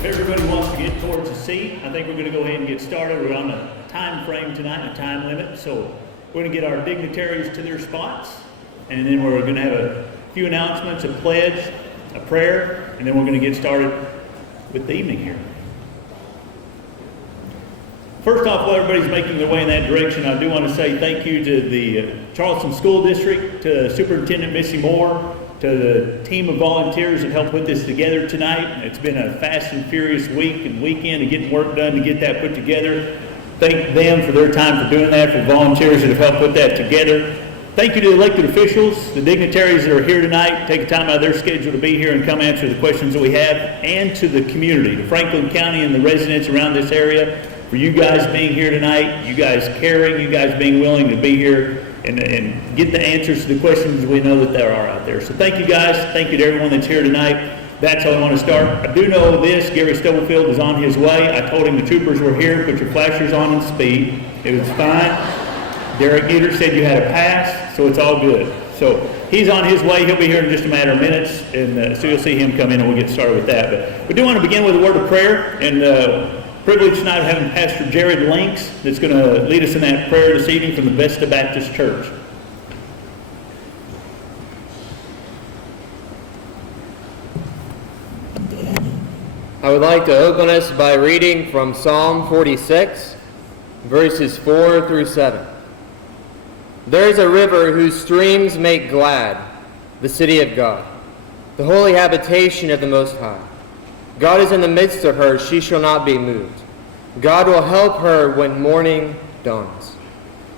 If everybody wants to get towards a seat, I think we're going to go ahead and get started. We're on a time frame tonight, a time limit, so we're going to get our dignitaries to their spots, and then we're going to have a few announcements, a pledge, a prayer, and then we're going to get started with the evening here. First off, while everybody's making their way in that direction, I do want to say thank you to the Charleston School District, to Superintendent Missy Moore, to the team of volunteers that helped put this together tonight. It's been a fast and furious week and weekend of getting work done to get that put together. Thank them for their time for doing that, for the volunteers that have helped put that together. Thank you to the elected officials, the dignitaries that are here tonight, take time out of their schedule to be here and come answer the questions that we have, and to the community, to Franklin County and the residents around this area, for you guys being here tonight, you guys caring, you guys being willing to be here and get the answers to the questions we know that there are out there. So thank you guys. Thank you to everyone that's here tonight. That's how I want to start. I do know this, Gary Stubblefield is on his way. I told him the troopers were here. Put your flashers on and speed. It was fine. Derek Geter said you had a pass, so it's all good. So he's on his way. He'll be here in just a matter of minutes, and so you'll see him come in and we'll get started with that. But we do want to begin with a word of prayer, and privilege tonight of having Pastor Jared Links that's going to lead us in that prayer this evening from the Vesta Baptist Church. I would like to open us by reading from Psalm 46, verses 4 through 7. There is a river whose streams make glad the city of God, the holy habitation of the Most High. God is in the midst of her, she shall not be moved. God will help her when morning dawns.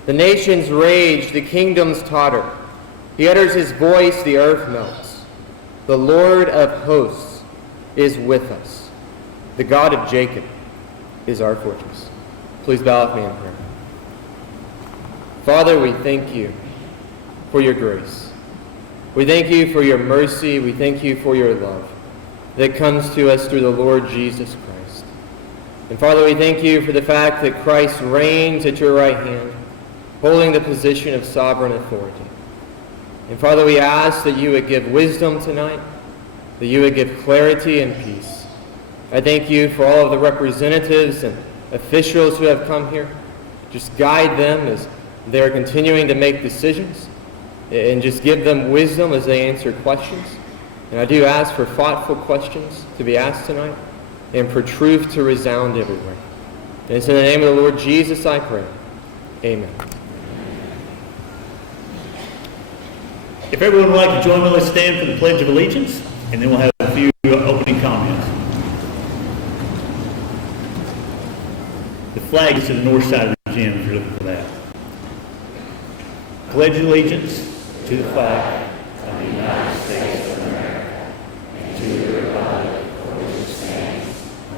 The nations rage, the kingdoms totter. He utters his voice, the earth melts. The Lord of hosts is with us. The God of Jacob is our fortress. Please bow with me in prayer. Father, we thank you for your grace. We thank you for your mercy. We thank you for your love that comes to us through the Lord Jesus Christ. And Father, we thank you for the fact that Christ reigns at your right hand, holding the position of sovereign authority. And Father, we ask that you would give wisdom tonight, that you would give clarity and peace. I thank you for all of the representatives and officials who have come here. Just guide them as they are continuing to make decisions, and just give them wisdom as they answer questions. And I do ask for thoughtful questions to be asked tonight, and for truth to resound everywhere. And it's in the name of the Lord Jesus I pray. Amen. If everyone would like to join me, let's stand for the Pledge of Allegiance, and then we'll have a few opening comments. The flag is to the north side of the gym if you're looking for that. Pledge allegiance to the flag of the United States of America and to the republic for which it stands,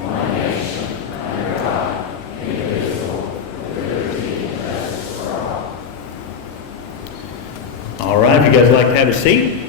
one nation, under God, indivisible, with liberty and justice for all. All right, if you guys would like to have a seat.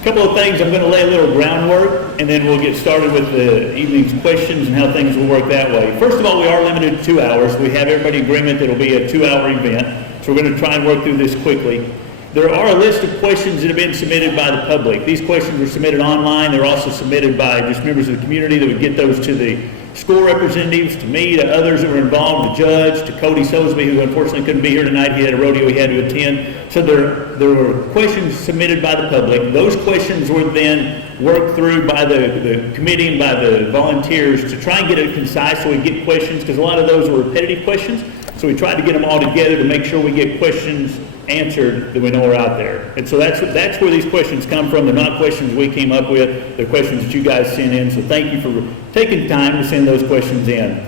A couple of things, I'm going to lay a little groundwork, and then we'll get started with the evening's questions and how things will work that way. First of all, we are limited to 2 hours. We have everybody in agreement that it'll be a 2-hour event. So we're going to try and work through this quickly. There are a list of questions that have been submitted by the public. These questions were submitted online. They're also submitted by just members of the community that would get those to the school representatives, to me, to others that were involved, the judge, to Cody Sosby, who unfortunately couldn't be here tonight. He had a rodeo he had to attend. So there were questions submitted by the public. Those questions were then worked through by the committee and by the volunteers to try and get it concise so we get questions, because a lot of those were repetitive questions. So we tried to get them all together to make sure we get questions answered that we know are out there. And so that's where these questions come from. They're not questions we came up with. They're questions that you guys sent in. So thank you for taking time to send those questions in.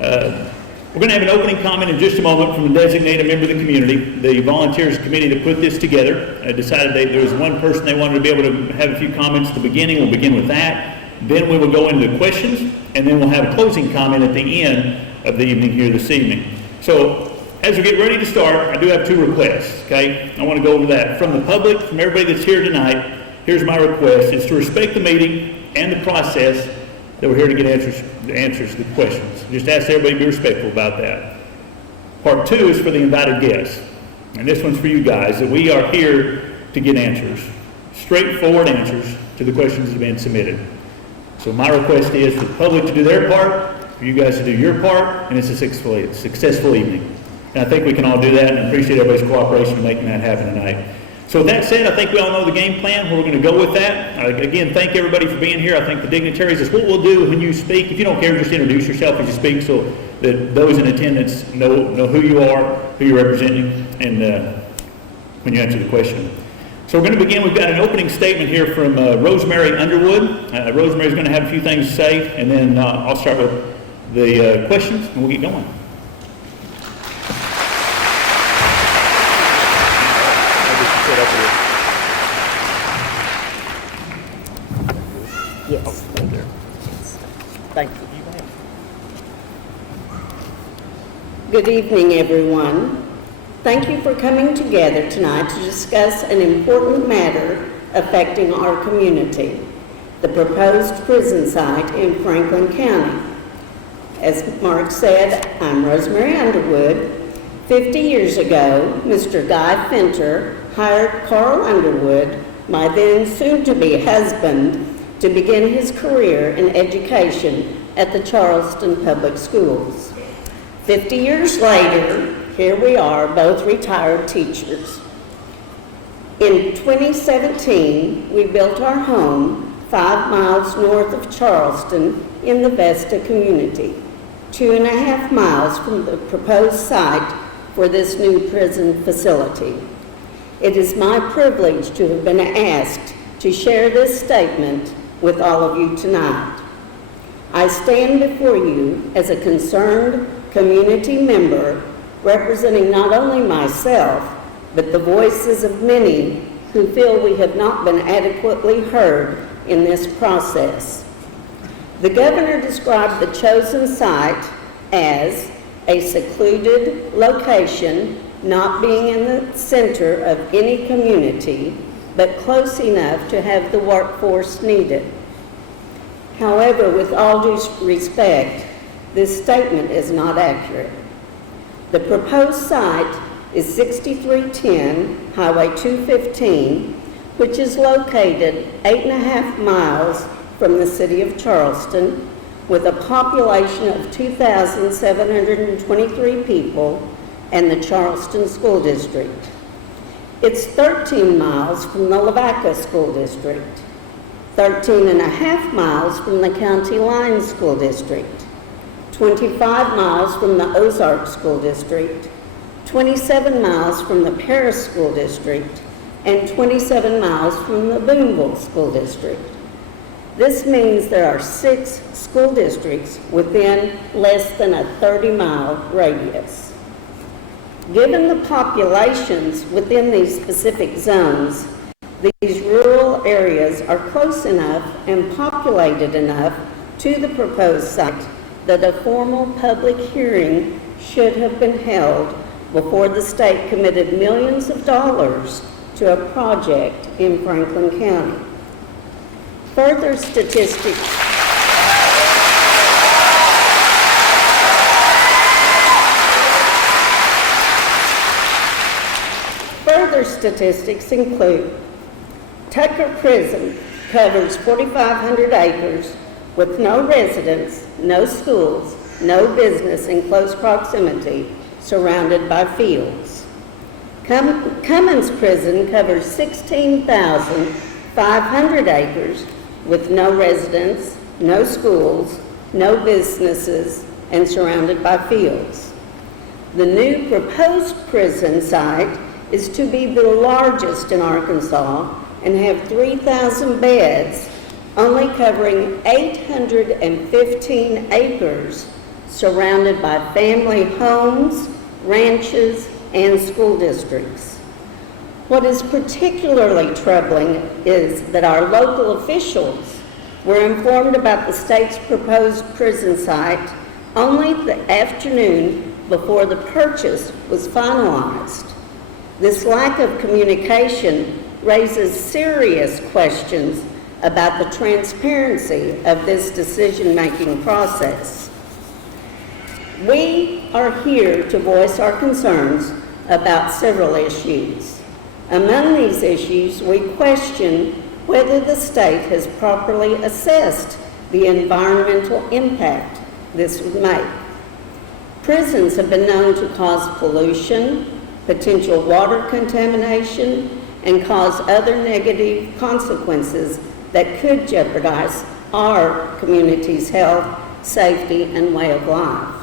We're going to have an opening comment in just a moment from a designated member of the community. The volunteers committee that put this together decided there was one person they wanted to be able to have a few comments at the beginning. We'll begin with that. Then we will go into the questions, and then we'll have a closing comment at the end of the evening here this evening. So as we get ready to start, I do have 2 requests, okay? I want to go over that. From the public, from everybody that's here tonight, here's my request. It's to respect the meeting and the process that we're here to get answers to the questions. Just ask everybody to be respectful about that. Part 2 is for the invited guests. And this one's for you guys, that we are here to get answers. Straightforward answers to the questions that have been submitted. So my request is for the public to do their part, for you guys to do your part, and it's a successful evening. And I think we can all do that, and appreciate everybody's cooperation in making that happen tonight. So with that said, I think we all know the game plan. We're going to go with that. Again, thank everybody for being here. I think the dignitaries is what we'll do when you speak. If you don't care, just introduce yourself as you speak so that those in attendance know who you are, who you're representing, and when you answer the question. So we're going to begin. We've got an opening statement here from Rosemary Underwood. Rosemary's going to have a few things to say, and then I'll start with the questions, and we'll get going. Yes. Thank you. Good evening, everyone. Thank you for coming together tonight to discuss an important matter affecting our community, the proposed prison site in Franklin County. As Mark said, I'm Rosemary Underwood. 50 years ago, Mr. Guy Fenter hired Carl Underwood, my then soon-to-be husband, to begin his career in education at the Charleston Public Schools. 50 years later, here we are, both retired teachers. In 2017, we built our home 5 miles north of Charleston in the Vesta community, 2.5 miles from the proposed site for this new prison facility. It is my privilege to have been asked to share this statement with all of you tonight. I stand before you as a concerned community member representing not only myself, but the voices of many who feel we have not been adequately heard in this process. The governor described the chosen site as a secluded location, not being in the center of any community, but close enough to have the workforce needed. However, with all due respect, this statement is not accurate. The proposed site is 6310 Highway 215, which is located 8.5 miles from the city of Charleston, with a population of 2,723 people and the Charleston School District. It's 13 miles from the Lavaca School District, 13.5 miles from the County Line School District, 25 miles from the Ozark School District, 27 miles from the Paris School District, and 27 miles from the Boonville School District. This means there are 6 school districts within less than a 30-mile radius. Given the populations within these specific zones, these rural areas are close enough and populated enough to the proposed site that a formal public hearing should have been held before the state committed millions of dollars to a project in Franklin County. Further statistics include Tucker Prison covers 4,500 acres with no residents, no schools, no business in close proximity, surrounded by fields. Cummins Prison covers 16,500 acres with no residents, no schools, no businesses, and surrounded by fields. The new proposed prison site is to be the largest in Arkansas and have 3,000 beds, only covering 815 acres, surrounded by family homes, ranches, and school districts. What is particularly troubling is that our local officials were informed about the state's proposed prison site only the afternoon before the purchase was finalized. This lack of communication raises serious questions about the transparency of this decision-making process. We are here to voice our concerns about several issues. Among these issues, we question whether the state has properly assessed the environmental impact this would make. Prisons have been known to cause pollution, potential water contamination, and cause other negative consequences that could jeopardize our community's health, safety, and way of life.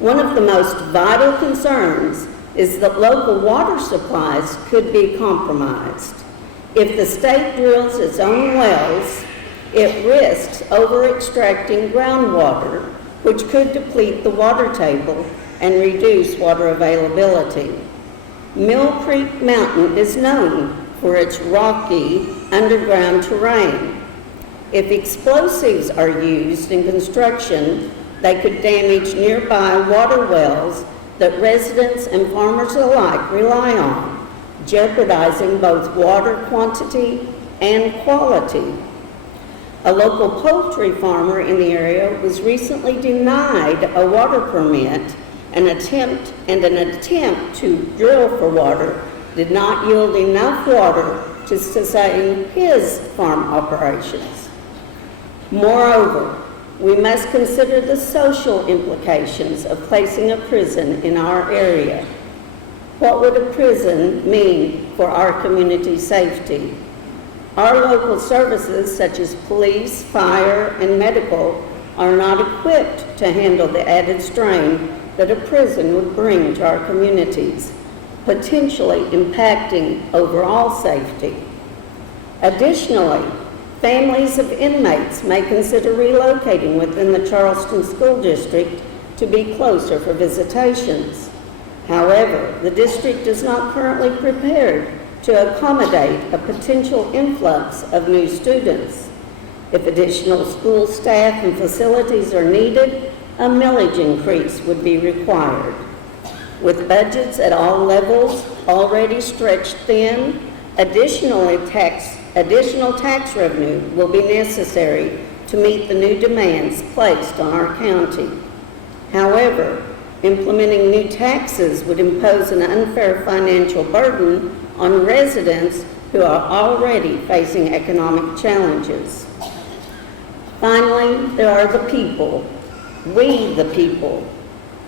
One of the most vital concerns is that local water supplies could be compromised. If the state drills its own wells, it risks over-extracting groundwater, which could deplete the water table and reduce water availability. Mill Creek Mountain is known for its rocky underground terrain. If explosives are used in construction, they could damage nearby water wells that residents and farmers alike rely on, jeopardizing both water quantity and quality. A local poultry farmer in the area was recently denied a water permit. An attempt to drill for water did not yield enough water to sustain his farm operations. Moreover, we must consider the social implications of placing a prison in our area. What would a prison mean for our community safety? Our local services, such as police, fire, and medical, are not equipped to handle the added strain that a prison would bring to our communities, potentially impacting overall safety. Additionally, families of inmates may consider relocating within the Charleston School District to be closer for visitations. However, the district is not currently prepared to accommodate a potential influx of new students. If additional school staff and facilities are needed, a millage increase would be required. With budgets at all levels already stretched thin, additional tax revenue will be necessary to meet the new demands placed on our county. However, implementing new taxes would impose an unfair financial burden on residents who are already facing economic challenges. Finally, there are the people. We, the people.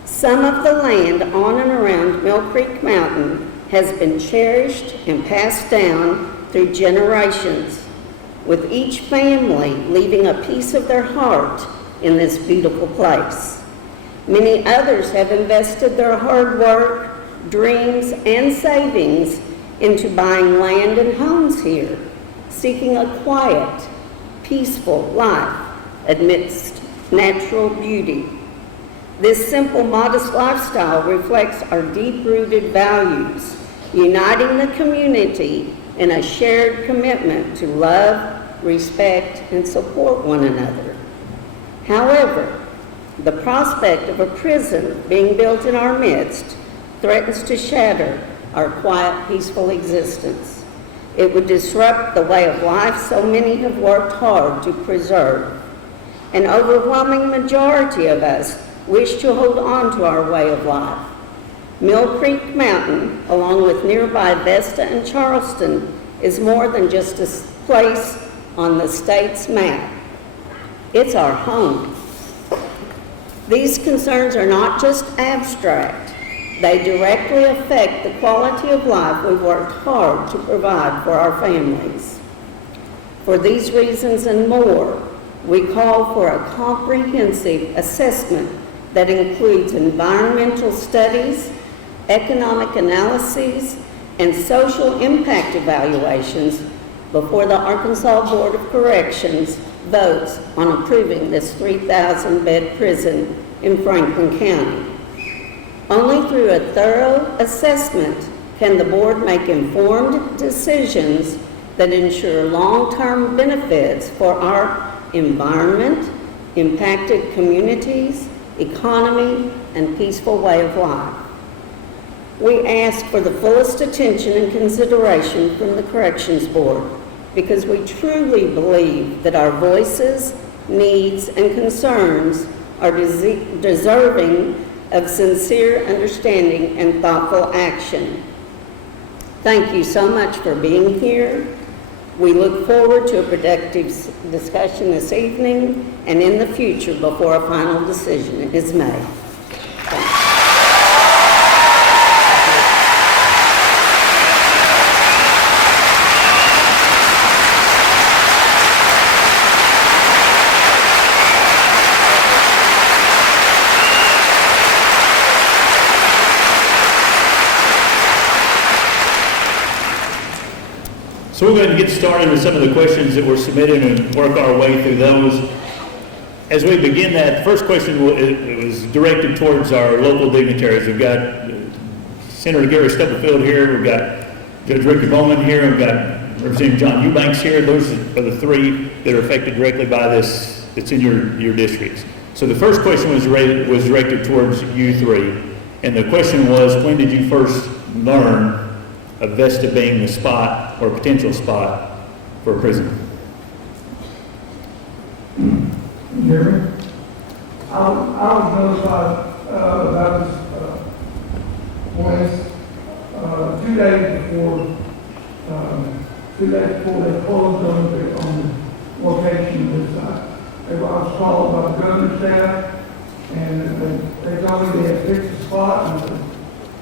Some of the land on and around Mill Creek Mountain has been cherished and passed down through generations, with each family leaving a piece of their heart in this beautiful place. Many others have invested their hard work, dreams, and savings into buying land and homes here, seeking a quiet, peaceful life amidst natural beauty. This simple, modest lifestyle reflects our deep-rooted values, uniting the community in a shared commitment to love, respect, and support one another. However, the prospect of a prison being built in our midst threatens to shatter our quiet, peaceful existence. It would disrupt the way of life so many have worked hard to preserve. An overwhelming majority of us wish to hold on to our way of life. Mill Creek Mountain, along with nearby Vesta and Charleston, is more than just a place on the state's map. It's our home. These concerns are not just abstract. They directly affect the quality of life we've worked hard to provide for our families. For these reasons and more, we call for a comprehensive assessment that includes environmental studies, economic analyses, and social impact evaluations before the Arkansas Board of Corrections votes on approving this 3,000-bed prison in Franklin County. Only through a thorough assessment can the board make informed decisions that ensure long-term benefits for our environment, impacted communities, economy, and peaceful way of life. We ask for the fullest attention and consideration from the Corrections Board because we truly believe that our voices, needs, and concerns are deserving of sincere understanding and thoughtful action. Thank you so much for being here. We look forward to a productive discussion this evening and in the future before a final decision is made. So we're going to get started with some of the questions that were submitted and work our way through those. As we begin that, the first question was directed towards our local dignitaries. We've got Senator Gary Stubblefield here, we've got Judge Ricky Bowman here, we've got Representative John Eubanks here. Those are the three that are affected directly by this that's in your districts. So the first question was directed towards you three. And the question was, when did you first learn of Vesta being the spot or potential spot for a prison? Can you hear me? I was notified about this place 2 days before. 2 days before they closed on the location of this site. I was called by the governor's staff, and they told me they had fixed the spot, and I said,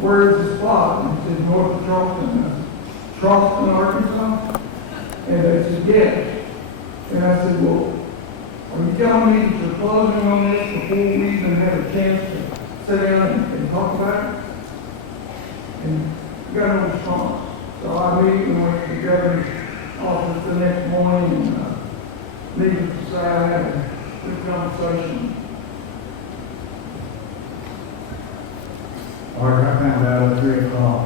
"Where is the spot?" And he said, "North of Charleston, Charleston, Arkansas." And they said, "Yes." And I said, "Well, are you telling me that you're closing on this before we even had a chance to sit down and talk about it?" And we got no response. So I immediately went to the governor's office the next morning, and needless to say, I had a good conversation. Mark, I found out at 3 o'clock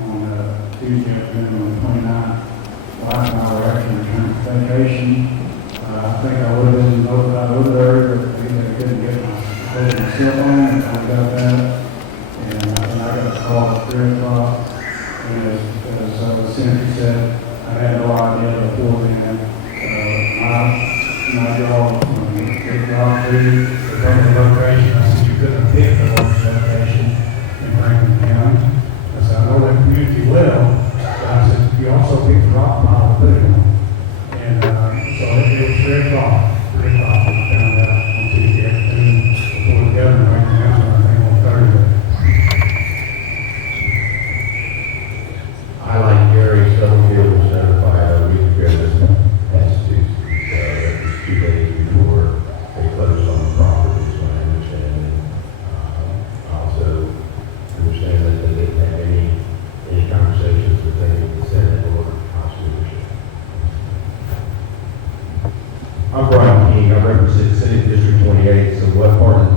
on Tuesday afternoon on the 29th. Wife and I were actually returning from vacation. I think I would have been notified over there, but they couldn't get my cell phone, and I got that. And I got a call at 3 o'clock. And as Senator said, I had no idea beforehand. My job from the job to the location, I said, "You couldn't have picked the worst location in Franklin County." I said, "I know that community well," but I said, "You also picked the rock pile to put it on." And so it was 3 o'clock. 3 o'clock, we found out on Tuesday afternoon before the governor made the announcement, I think on Thursday. I, like Gary Stubblefield, was notified a week ago this past Tuesday. It was 2 days before they closed on the property, is what I understand. I also understand that they didn't have any conversations with the Senate or House leadership. I'm Brian King. I represent Senate District 28. So what part of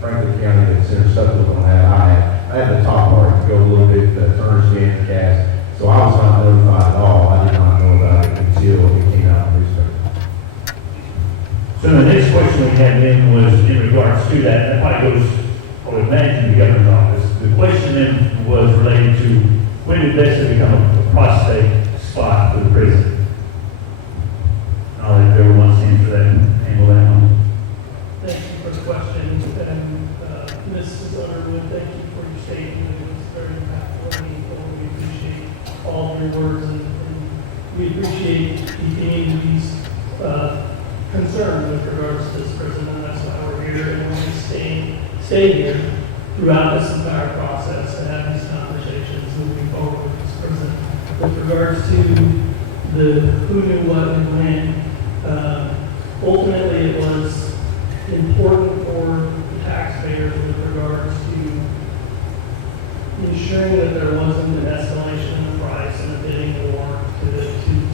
Franklin County that Senator Stubblefield on that? I have the top part, go a little bit, Turner Scan Cast. So I was not notified at all. I did not know about it until it came out in the newspaper. So the next question we had then was in regards to that. That probably goes, I would imagine, the governor's office. The question then was related to when did Vesta become a prostate spot for the prison? I'll let everyone answer that and handle that one. Thank you for the question, and Mrs. Underwood, thank you for your statement. It was very impactful and meaningful. We appreciate all of your words, and we appreciate you being these concerned with regards to this prison, and that's why we're here, and we're going to stay here throughout this entire process and have these conversations moving forward with this prison. With regards to the who knew what and when, ultimately it was important for the taxpayers with regards to ensuring that there wasn't an escalation in the price and a bidding war to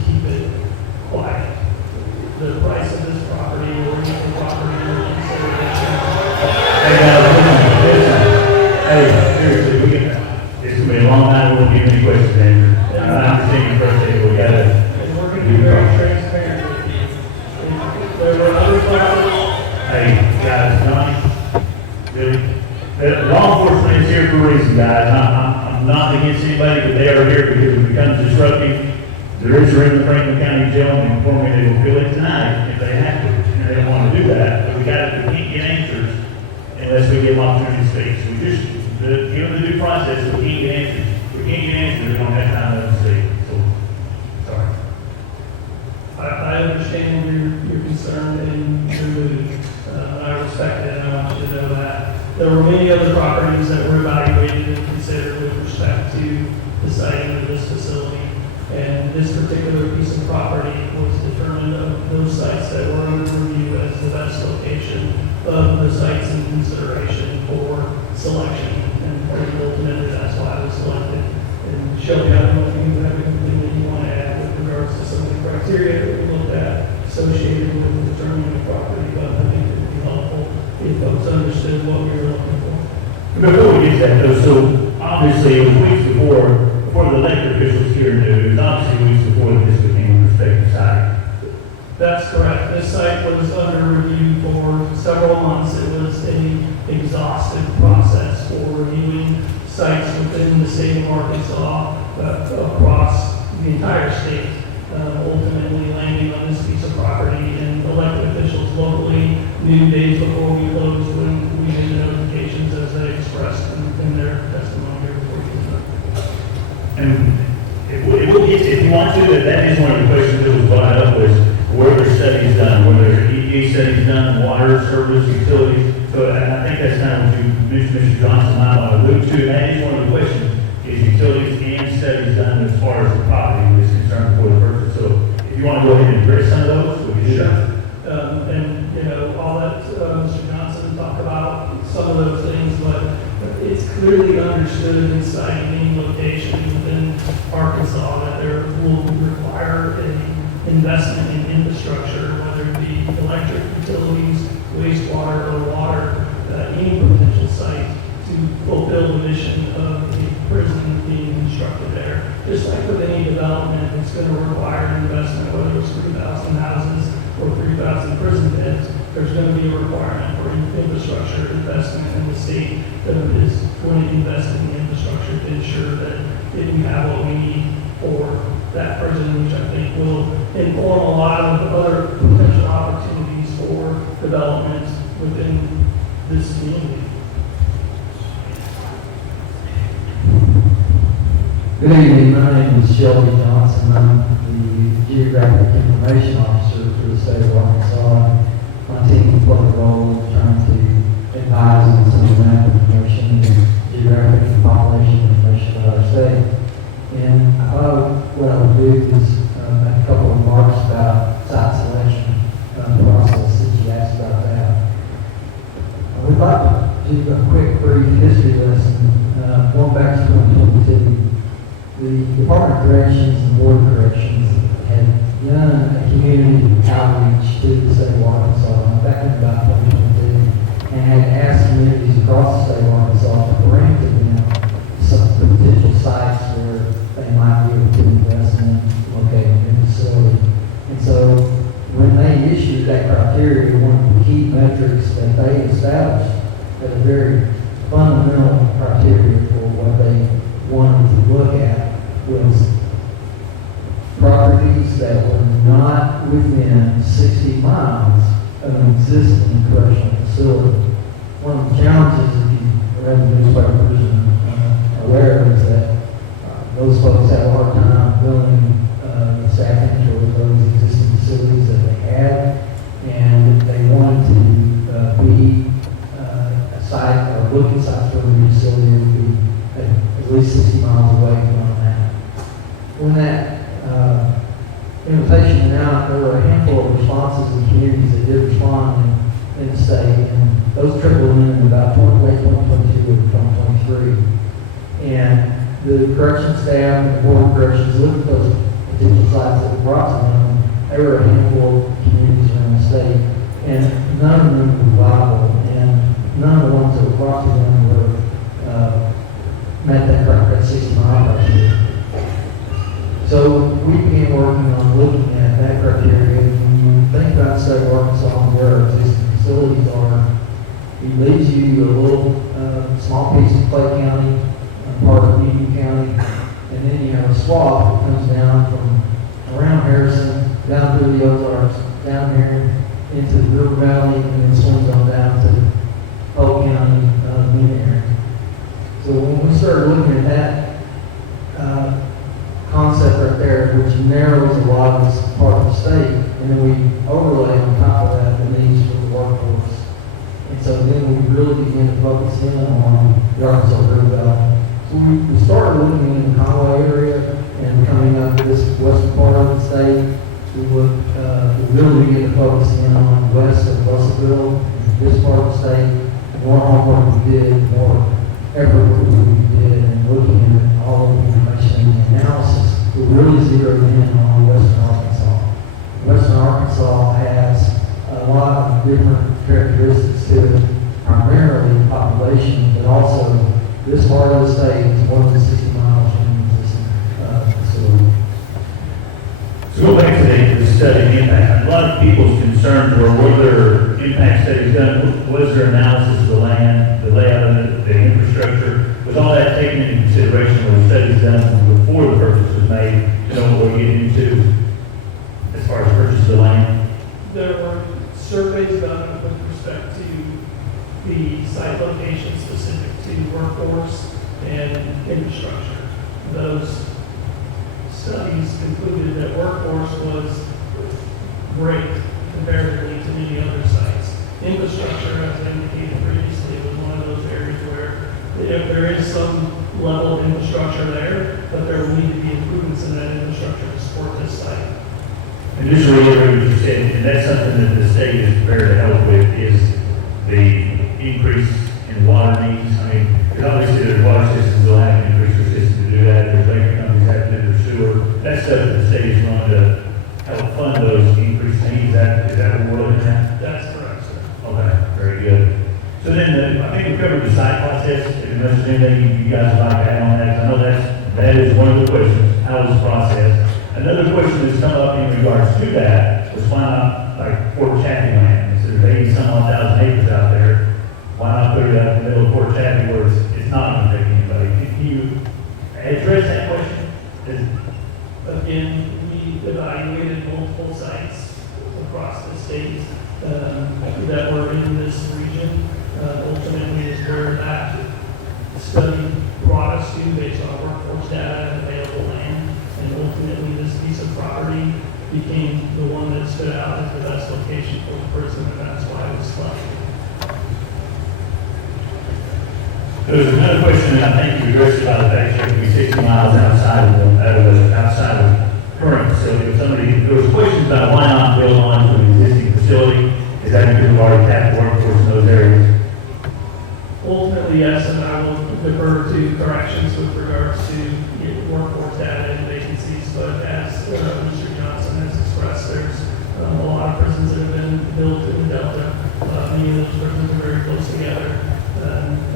keep it quiet. The price of this property or any property under consideration. Hey, seriously, it's going to be a long night. We won't get any questions answered. I understand your frustration. We got to. And we're going to be very transparent with you. If there were other properties. Hey, guys, Johnny, really, law enforcement is here for a reason, guys. I'm not against anybody, but they are here because it becomes disruptive. There is room in Franklin County Jail, and inform me they will fill it tonight if they have to, and they don't want to do that. But we can't get answers unless we give them opportunity to speak. So we just, given the due process, we can't get answers. We can't get answers, we don't have time to speak. So, sorry. There were many other properties that were evaluated and considered with respect to the siting of this facility. And this particular piece of property was determined of those sites that were under review as the best location of the sites in consideration for selection. And ultimately, that's why it was selected. And Shelby, I don't know if you have anything that you want to add with regards to some of the criteria that we looked at associated with determining the property, but I think it would be helpful if folks understood what we were looking for. Before we get to that though, so obviously it was weeks before the elected officials here knew, it was obviously weeks before this became a prospective site. That's correct. This site was under review for several months. It was an exhaustive process for reviewing sites within the state of Arkansas, across the entire state, ultimately landing on this piece of property. And elected officials locally knew days before we closed when we made the notifications as they expressed in their testimony here before you. And if you want to, that is one of the questions that was brought up was, were there studies done? Were there EPA studies done, water, service, utilities? So I think that's kind of what you mentioned, Mr. Johnson, might want to allude to. That is one of the questions, is utilities and studies done as far as the property is concerned for the purpose. So if you want to go ahead and address some of those, we can do that. And, you know, all that Mr. Johnson talked about, some of those things, but it's clearly understood inside any location within Arkansas that there will require an investment in infrastructure, whether it be electric, utilities, wastewater, or water, any potential site to fulfill the mission of the prison being constructed there. Just like with any development, it's going to require an investment, whether it's 3,000 houses or 3,000 prison beds. There's going to be a requirement for infrastructure investment, and the state is going to invest in the infrastructure to ensure that we have what we need for that prison, which I think will inform a lot of other potential opportunities for development within this community. Good evening, my name is Shelby Johnson. I'm the Geographic Information Officer for the state of Arkansas. My team played a role in trying to advise on some of the map information and geographic and population information about our state. And what I would do is make a couple of remarks about site selection process that you asked about that. We'd like to do a quick brief history lesson going back to 2022. The Department of Corrections and Board of Corrections had done a community outreach to the state of Arkansas back in about 2022 and had asked communities across the state of Arkansas to bring to them some potential sites where they might be able to invest in locating a facility. And so when they issued that criteria, one of the key metrics that they established as a very fundamental criteria for what they wanted to look at was properties that were not within 60 miles of an existing correctional facility. One of the challenges, if you read the newspapers and are aware of, is that those folks have a hard time filling the staffing for those existing facilities that they had, and they wanted to be a site or look at sites for a new facility that would be at least 60 miles away from that. When that invitation went out, there were a handful of responses in communities that did respond in the state, and those trickled in about late 2022 and 2023. And the corrections staff and the Board of Corrections looked at those potential sites that were brought to them. There were a handful of communities around the state, and none of them were viable, and none of the ones that were brought to them were met that 60-mile criteria. So we began working on looking at that criteria. When you think about the state of Arkansas and where our existing facilities are, it leaves you a little small piece of Clay County, part of Union County, and then you have a swath that comes down from around Harrison, down through the Ozarks, down here into the River Valley, and then swings on down to Polk County, area. So when we started looking at that concept right there, which narrows a lot of this part of the state, and then we overlay on top of that the needs for the workforce. And so then we really really began to focus in on the Arkansas River Valley. So we started looking in the Conway area and coming up to this western part of the state. We really began to focus in on west of Russellville, this part of the state. The more homework we did, the more effort we did in looking at all of the information and analysis. We really zeroed in on western Arkansas. Western Arkansas has a lot of different characteristics to it, primarily population, but also this part of the state is more than 60 miles from the existing facility. So go back to the study impact. A lot of people's concerns were there impact studies done? Was there analysis of the land, the layout of the infrastructure? Was all that taken into consideration when the studies done before the purchase was made to know what we're getting into as far as purchase of the land? There were surveys done with respect to the site location specific to workforce and infrastructure. Those studies concluded that workforce was great comparatively to many other sites. Infrastructure, as I indicated previously, was one of those areas where if there is some level of infrastructure there, but there will need to be improvements in that infrastructure to support this site. And just to reiterate what you said, and that's something that the state is prepared to help with, is the increase in water needs. I mean, because obviously there's water systems that will have to increase their system to do that. There's electric companies that have to do their sewer. That's stuff that the state is going to help fund those increased needs. Is that what we're looking at? That's correct, sir. Okay, very good. So then, I think we covered the site process. If there's anything you guys would like to add on that, 'cause I know that is one of the questions. How was the process? Another question that's come up in regards to that was why not, like, Fort Chaffee land? So there's 80-some-odd-thousand acres out there. Why not put it out in the middle of Fort Chaffee where it's not going to take anybody? Can you address that question? Again, we evaluated multiple sites across the state that were in this region. Ultimately, is where that study brought us to based on workforce data and available land. And ultimately, this piece of property became the one that stood out as the best location for the prison, and that's why it was selected. There's another question that I think you addressed about the fact that it could be 60 miles outside of current facility. If there was questions about why not build on to an existing facility. Is that because we've already tapped workforce in those areas? Ultimately, yes, and I will defer to corrections with regards to workforce data and vacancies, but as Mr. Johnson has expressed, there's a lot of prisons that have been built in the Delta. Many of those prisons are very close together.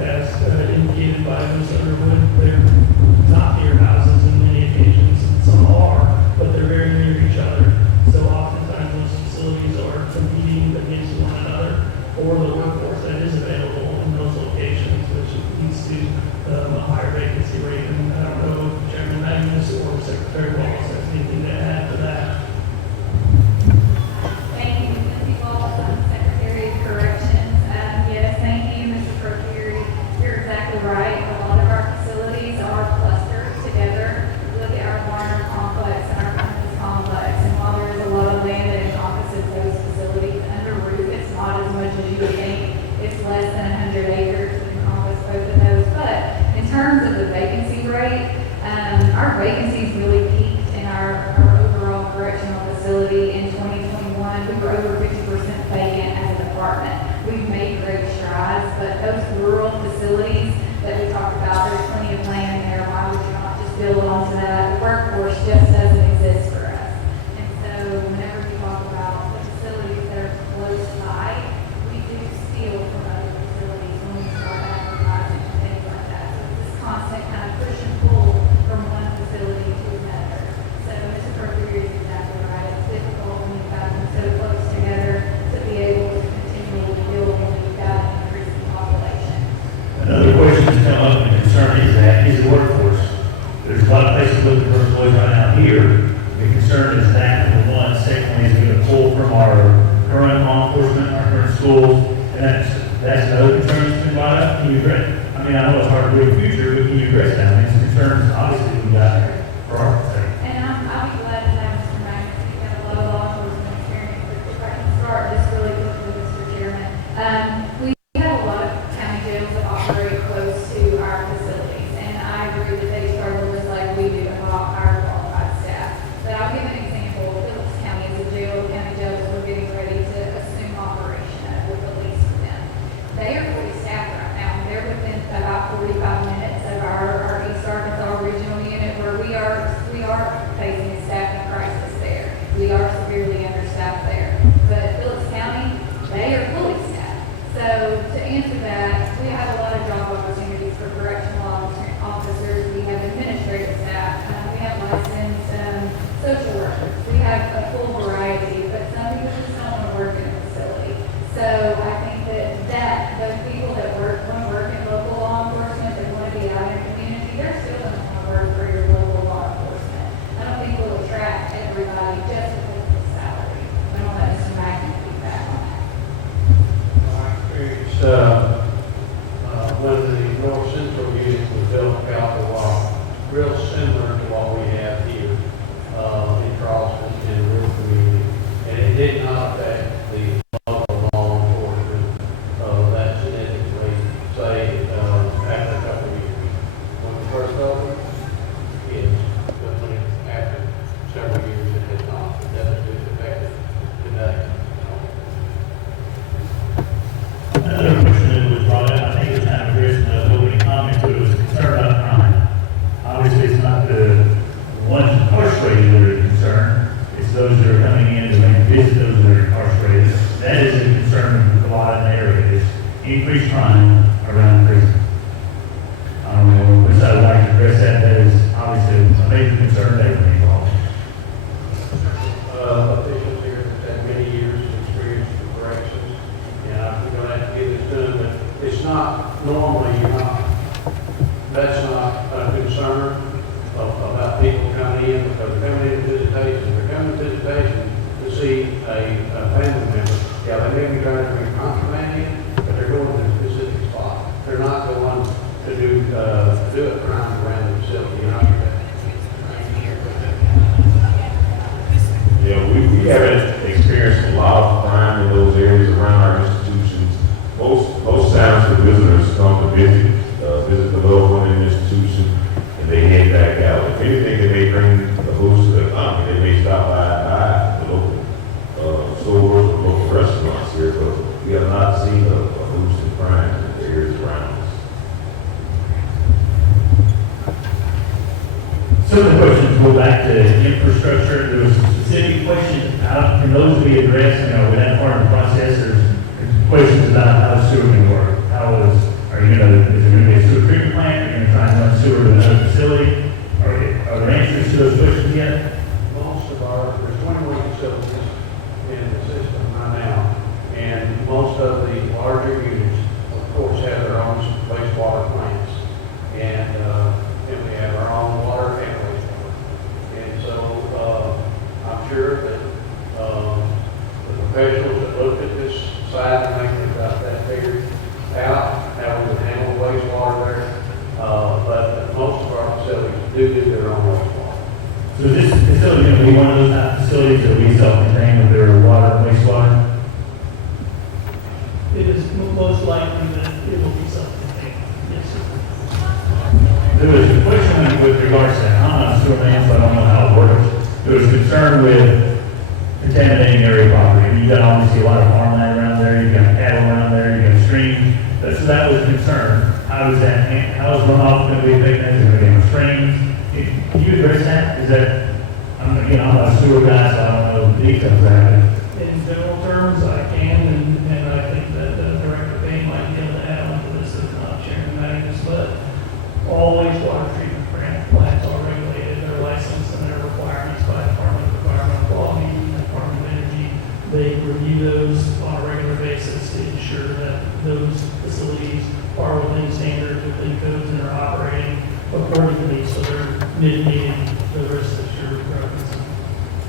As indicated by Ms. Underwood, they're not near houses in many occasions, and some are, but they're very near each other. So oftentimes those facilities are competing against one another, or the workforce that is available in those locations, which leads to a higher vacancy rate. And I don't know if Chairman Magnus or Secretary Wallace has anything to add to that. Thank you, Ms. Wallace. I'm Secretary of Corrections. Yes, thank you, Mr. Procure. You're exactly right. A lot of our facilities are clustered together. Look at our Warner complex and our Cummins complex, and while there is a lot of land that encompasses those facilities under roof, it's not as much as you would think. It's less than 100 acres that encompass both of those. But in terms of the vacancy rate, our vacancies really peaked in our overall correctional facility in 2021. We were over 50% vacant as a department. We've made great strides, but those rural facilities that we talked about, there's plenty of land there. Why would you not just build onto that? The workforce just doesn't exist for us. And so whenever we talk about the facilities that are close by, we do steal from other facilities when we start advertising and things like that. So it's this constant kind of push and pull from one facility to another. So Mr. Procure is exactly right. It's difficult when you've got them so close together to be able to continually build when you've got an increasing population. Another question that's come up and concern is the workforce. There's a lot of places looking for employees right now here. The concern is that, number one. Secondly, is going to pull from our current law enforcement, our current schools, and that's another concern that's been brought up. Can you address? I mean, I know it's hard to predict the future, but can you address that? I mean, it's concerns obviously we got for our sake. And I'll be glad to have Mr. Magnus, he's got a lot of law enforcement experience. If I can start just really quickly, Mr. Chairman. We have a lot of county It's, when the North Central unit was built out the wall, real similar to what we have here, in Charleston and the rural community. And it did not affect the local law enforcement, that significantly, say, after a couple of years. When we first opened, yes, but when after several years, it did not. It doesn't affect it today. Another question that was brought up, I think it was kind of addressed in the opening comments, but it was concern about crime. Obviously, it's not the ones incarcerated that are a concern, it's those that are coming in to visit those that are incarcerated. That is a concern with a lot in the area, is increased crime around prison. I don't know, which I would like to address that, that is obviously a major concern that everybody involved. Officials here that have many years of experience with corrections, and I'm going to have to give this to them, but it's not normally, that's not a concern about people coming in, because they're coming in visitation. They're coming to visitation to see a family member. Yeah, they may be trying to bring contraband in, but they're going to a specific spot. They're not going to do a crime around the facility. Yeah, we haven't experienced a lot of crime in those areas around our institutions. Most times the visitors come to visit the loved one in the institution, and they head back out. If anything, they may bring the host to the economy. They may stop by the local stores or local restaurants here, but we have not seen a boost in crime in the areas around us. Some of the questions go back to infrastructure. There was a specific question, how can those be addressed, with that part of the process? There's questions about how sewer can work. Is there going to be a sewer treatment plant? Are you going to try and run sewer to another facility? Are there answers to those questions yet? Most of there's 21 facilities in the system right now, and most of the larger units, of course, have their own wastewater plants, and we have our own water and wastewater. And so I'm sure that the professionals that looked at this site and making about that figured out how we would handle wastewater there, but most of our facilities do their own wastewater. So is this facility going to be one of those type of facilities that we self-contain with their water and wastewater? It is most likely that it will be self-contained. Yes, sir. There was a question with regards to, I'm not a sewer man, so I don't know how it works. There was concern with contaminating area property. I mean, you've got obviously a lot of farmland around there, you've got cattle around there, you've got streams. So that was a concern. How is runoff going to be affected? Is it going to be streams? Can you address that? Is that, I'm not a sewer guy, so I don't know the details of that. In general terms, I can, and I think that Director Payne might be able to add on to this if not Chairman Magnus, but all wastewater treatment plants are regulated. They're licensed and their requirements by the Department of Environmental Quality and the Department of Energy. They review those on a regular basis to ensure that those facilities are within standards, within codes, and are operating accordingly, so they're mitigating the risks that you're referencing.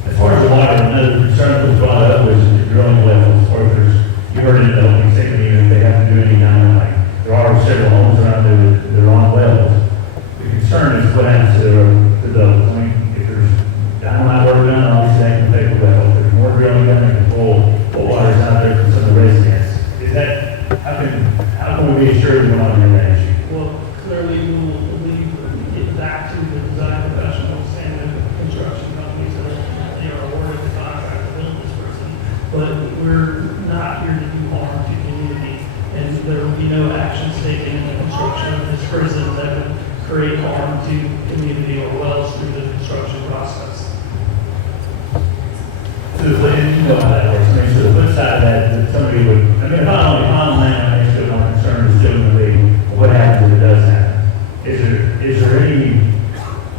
As far as the water, another concern that was brought up was the drilling wells, or if you heard it in the opening statement, even if they have to do any kind of, there are several homes around there that are on wells. The concern is what happens to those. I mean, if there's dynamite work done, obviously that can affect the well. If there's more drilling done, they can pull waters out there from some of the residents. Is that, how can we be assured we're not in that issue? Well, clearly, we will get back to the design professionals and the construction companies that they are awarded the contract to build this person. But we're not here to do harm to the community, and there will be no actions taken in the construction of this prison that would create harm to the community or wells through the construction process. So the how that works. I mean, so the flip side of that somebody would, if I'm on land, I'm still not concerned, is still going to be what happens if it does happen. Is there any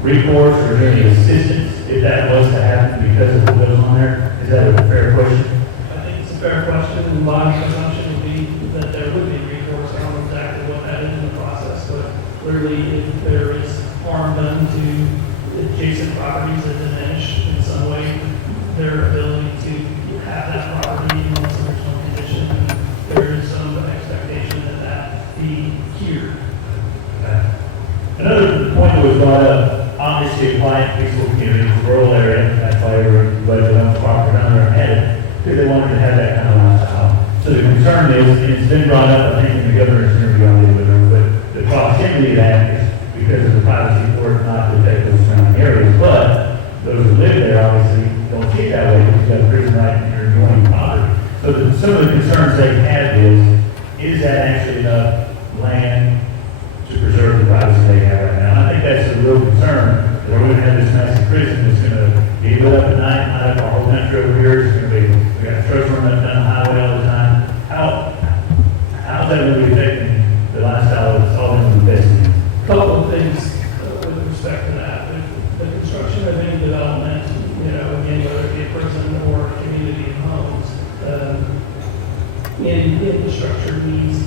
recourse or any assistance if that was to happen because of what goes on there? Is that a fair question? I think it's a fair question, and my assumption would be that there would be recourse. I don't know exactly what that is in the process, but clearly if there is harm done to adjacent properties that diminish in some way their ability to have that property in its original condition, there is some expectation was brought up, obviously a quiet, peaceful community, rural area, that's why everybody budget on the property down there and had it, because they wanted to have that kind of lifestyle. So the concern is, and it's been brought up, I think, in the governor's interview on it, but the proximity of that is because of the privacy for it not to affect those surrounding areas. But those who live there obviously don't see it that way because you have a prison right in your adjoining property. So some of the concerns they have is that actually enough land to preserve the privacy they have right now? And I think that's a real concern. That we're going to have this massive prison that's going to be lit up at night, not up our whole country over here. It's going to be, we got trucks running up down the highway all the time. How's that going to be affecting the lifestyle that's all in the business? Couple of things with respect to that. With the construction of any development, again, whether it be a prison or a community of homes, infrastructure needs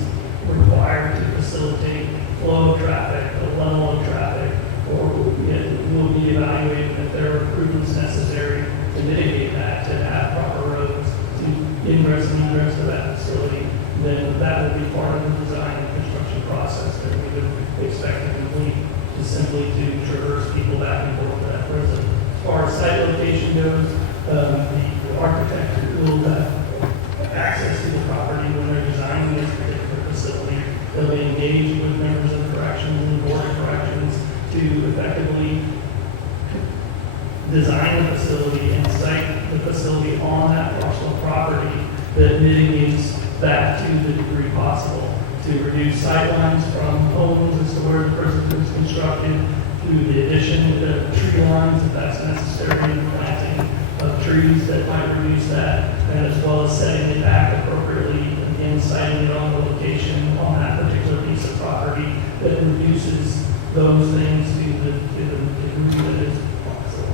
required to facilitate flow of traffic, the level of traffic, or it will be evaluated if there are improvements necessary to mitigate that, to have proper roads, to ingress and egress to that facility. Then that will be part of the design and construction process that we would expect to complete, to simply to traverse people back and forth to that prison. As far as site location goes, the architect will have access to the property when they're designing this particular facility. They'll be engaged with members of corrections and the board of corrections to effectively design the facility and site the facility on that parcel of property that mitigates that to the degree possible, to reduce sightlines from homes as to where the prison is constructed, through the addition of tree lines if that's necessary, and planting of trees that might reduce that, and as well as setting it back appropriately, again, siting it on the location on that particular piece of property that reduces those things to the degree that is possible.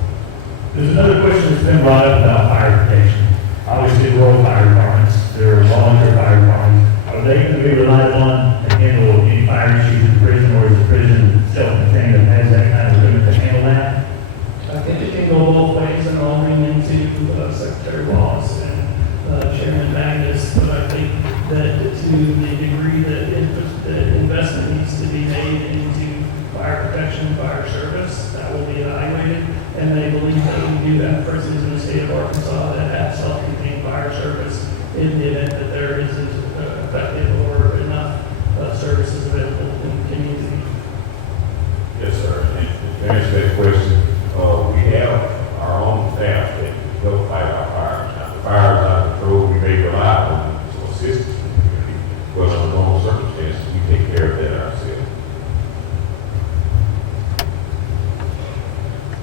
There's another question that's been brought up about fire protection. Obviously, rural fire departments, there are volunteer fire departments. Are they going to be relied on to handle any fire issues in the prison, or is the prison self-contained and has that kind of limit to handle that? I think it can go both ways, and I'll bring into Secretary Wallace and Chairman Magnus, but I think that to the degree that investment needs to be made into fire protection and fire service, that will be evaluated, and they believe that we do have prisons in the state of Arkansas that have self-contained fire service in the event that there isn't effective or enough services available in the community. Yes, sir. And to answer that question, we have our own staff that help fight our fires. Now, the fires out of control, we may rely on some assistance from the community, but under normal circumstances, we take care of that ourselves.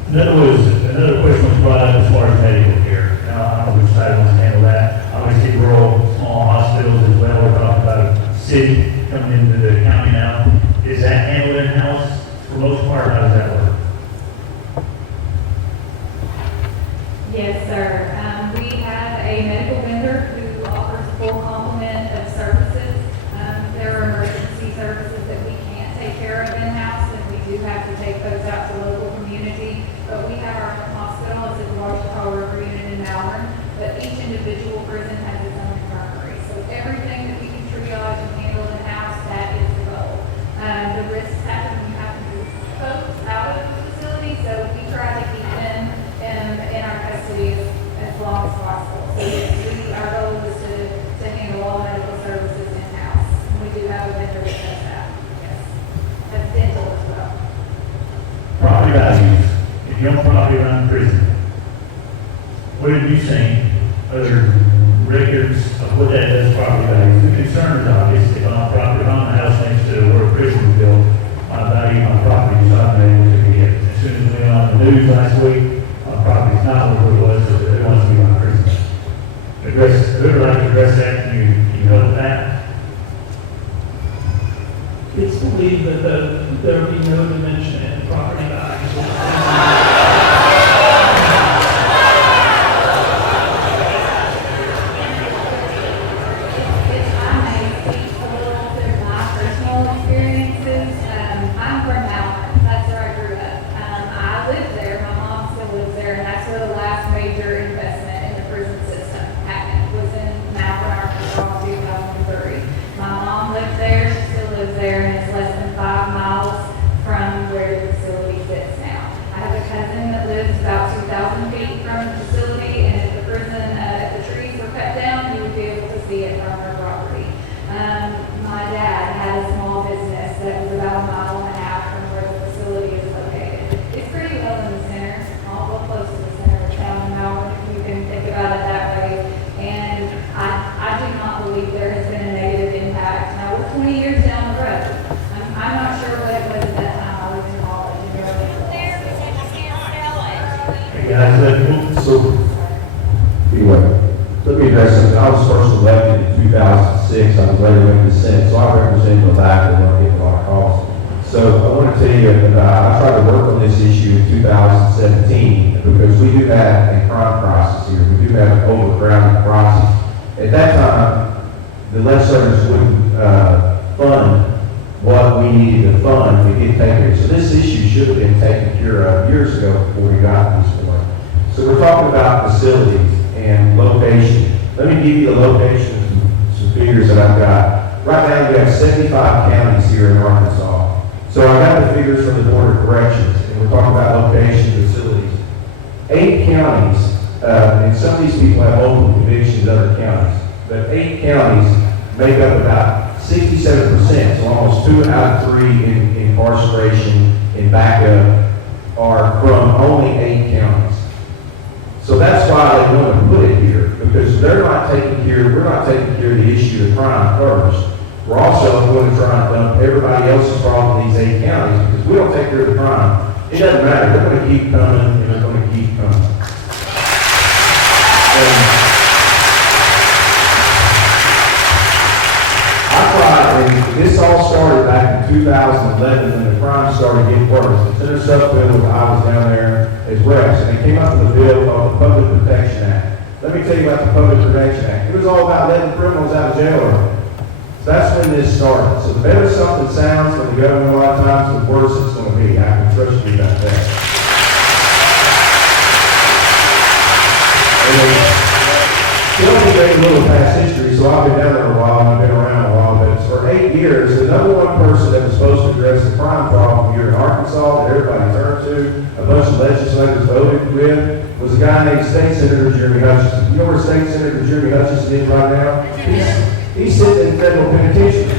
Another question was brought up as far as medical care. Now, I don't know which side wants to handle that. Obviously, rural, small hospitals as well. We're talking about a city coming into the county now. Is that handled in-house for most part? How does that work? Yes, sir. We have a medical vendor who offers a full complement of services. There are emergency services that we can't take care of in-house, and we do have to take those out to the local community. But we have our own hospital, it's at the Washita River Unit in Malvern, but each individual prison has its own infirmary. So everything that we can triage and handle in-house, that is the goal. The risks happen when you have to move folks out of the facility, so we try to keep them in our custody as long as possible. So yes, our goal is to handle all medical services in-house. And we do have a vendor that does that, yes. That's dental as well. Property values. If you own property around the prison, what have you seen? Other records of what that does to property values? The concern is obvious. If I'm property, if I'm a house next to where a prison was built, my value of my property is not able to be hit. As soon as we went on the news last week, my property is not what it was, so it wants to be my prison. Who would like to address that? Can you help with that? It's believed that there will be no dimension in property values. There, and it's less than 5 miles from where the facility My dad had a small business that was about a mile and a half from where the facility is located. It's pretty well in the center, well close to the center of town, now if you can think about it that way. And I do not believe there has been a negative impact. Now, we're 20 years down the road. I'm not sure what it was at that time. I was in college. Hey guys, so anyway, let me address something. I was first elected in 2006. I was later in the Senate, so I represent the back and I get a lot of calls. So I want to tell you that I tried to work on this issue in 2017 because we do have a crime crisis here. We do have an overcrowding crisis. At that time, the legislators wouldn't fund what we needed to fund to get taken care. So this issue should have been taken care of years ago before we got to this point. So we're talking about facilities and location. Let me give you the location of some figures that I've got. Right now, we have 75 counties here in Arkansas. So I got the figures from the Board of Corrections, and we're talking about location facilities. 8 counties, and some of these people have open convictions in other counties, but 8 counties make up about 67%, so almost 2 out of 3 in incarceration and backup are from only 8 counties. So that's why they want to put it here, because we're not taking care of the issue of crime first. We're also going to try and dump everybody else's problem in these 8 counties, because we don't take care of the crime. It doesn't matter, they're going to keep coming, and they're going to keep coming. And this all started back in 2011 when the crime started getting worse. The Senator Bill was I was down there as reps, and they came up with a bill called the Public Protection Act. Let me tell you about the Public Protection Act. It was all about letting criminals out of jail early. So that's when this started. So the better something sounds from the government a lot of times, the worse it's going to be. I can trust you about that. Still a little past history, so I've been down there a while and I've been around a while, but for 8 years, the number one person that was supposed to address the crime problem here in Arkansas that everybody turned to, a bunch of legislators voted with, was a guy named State Senator Jeremy Hutchinson. You know where State Senator Jeremy Hutchinson is right now? He's sitting in federal penitentiary.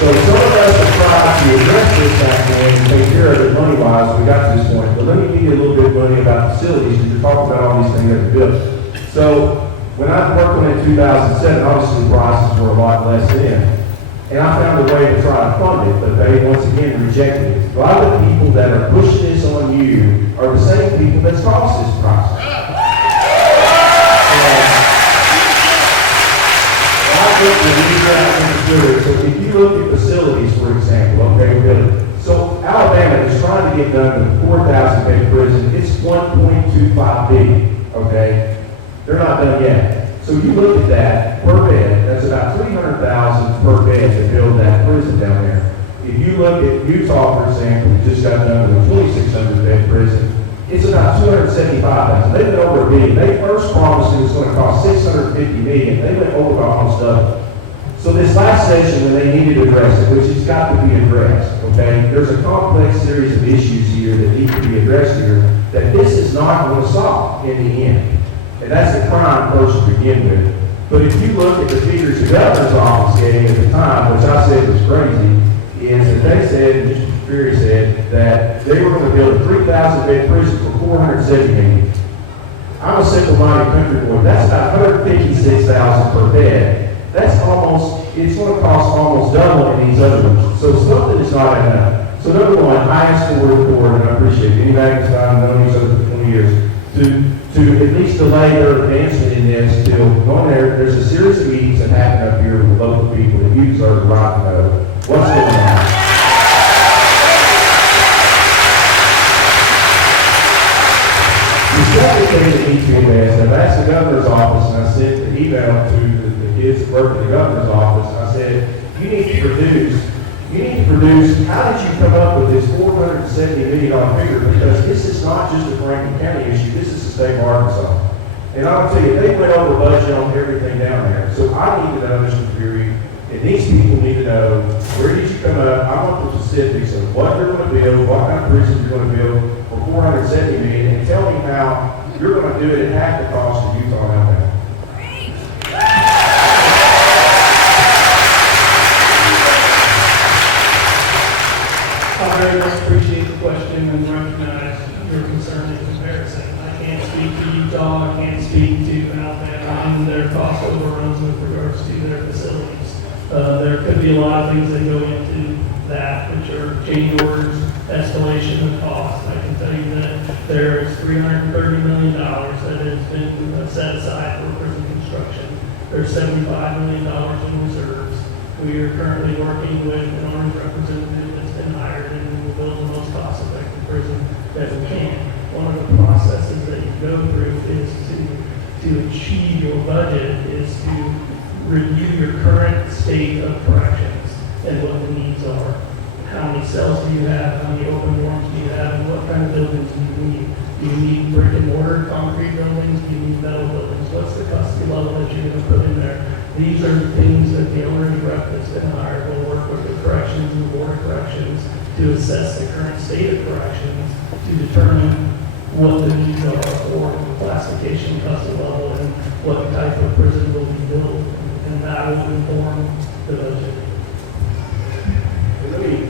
So some of us have tried to address this back then and take care of it money-wise. We got to this point, but let me give you a little bit of money about facilities because you're talking about all these things that are built. So when I worked on it in 2007, obviously prices were a lot less then. And I found a way to try to fund it, but they once again rejected it. A lot of the people that are pushing this on you are the same people that's caused this crisis. So if you look at facilities, for example, okay, so Alabama is trying to get done with a 4,000 bed prison. It's $1.25 billion, okay? They're not done yet. So you look at that per bed, that's about $300,000 per bed to build that prison down there. If you look at Utah, for example, we just got done with a 2,600 bed prison, it's about $275,000. They went over $1 billion. They first promised it was going to cost $650 million. They went over almost double. So this last session, when they needed to address it, which has got to be addressed, okay, there's a complex series of issues here that need to be addressed here that this is not going to solve in the end. And that's the crime first to begin with. But if you look at the figures the governor's office gave at the time, which I said was crazy, is that they said, Mr. Fury said, that they were going to build a 3,000 bed prison for $470 million. I'm a simple-minded country boy. That's about $156,000 per bed. That's almost, it's going to cost almost double in these other ones. So something is not enough. So number one, I asked for a report, and I appreciate it. Anybody that's known each other for 20 years, to at least delay their advancement in this till going there. There's a series of meetings that happen up here with local people that you deserve the right to know what's going on. The second thing that needs to be addressed, I've asked the governor's office, and I sent an email to the kids that work in the governor's office. I said, you need to produce, how did you come up with this $470 million figure? Because this is not just a Franklin County issue, this is the state of Arkansas. And I'll tell you, they went over budget on everything down there. So I need to know, Mr. Fury, and these people need to know, where did you come up? I want the specifics of what you're going to build, what kind of prison you're going to build for $470 million, and tell me how you're going to do it at half the cost of Utah and Alabama. cost overruns with regards to their facilities. There could be a lot of things that go into that, which are change orders, escalation of costs. I can tell you that there is $330 million that has been set aside for prison construction. There's $75 million in reserves. We are currently working with an armed representative that's been hired, and we will build the most cost-effective prison that we can. One of the processes that you go through is to achieve your budget is to review your current state of corrections and what the needs are. How many cells do you have? How many open warrants do you have? And what kind of buildings do you need? Do you need brick and mortar concrete buildings? Do you need metal buildings? What's the custody level that you're going to put in there? These are things that the owner's rep that's been hired will work with the corrections and the board of corrections to assess the current state of corrections to determine what the needs are for classification, custody level, and what type of prison will be built, and that will inform the budget.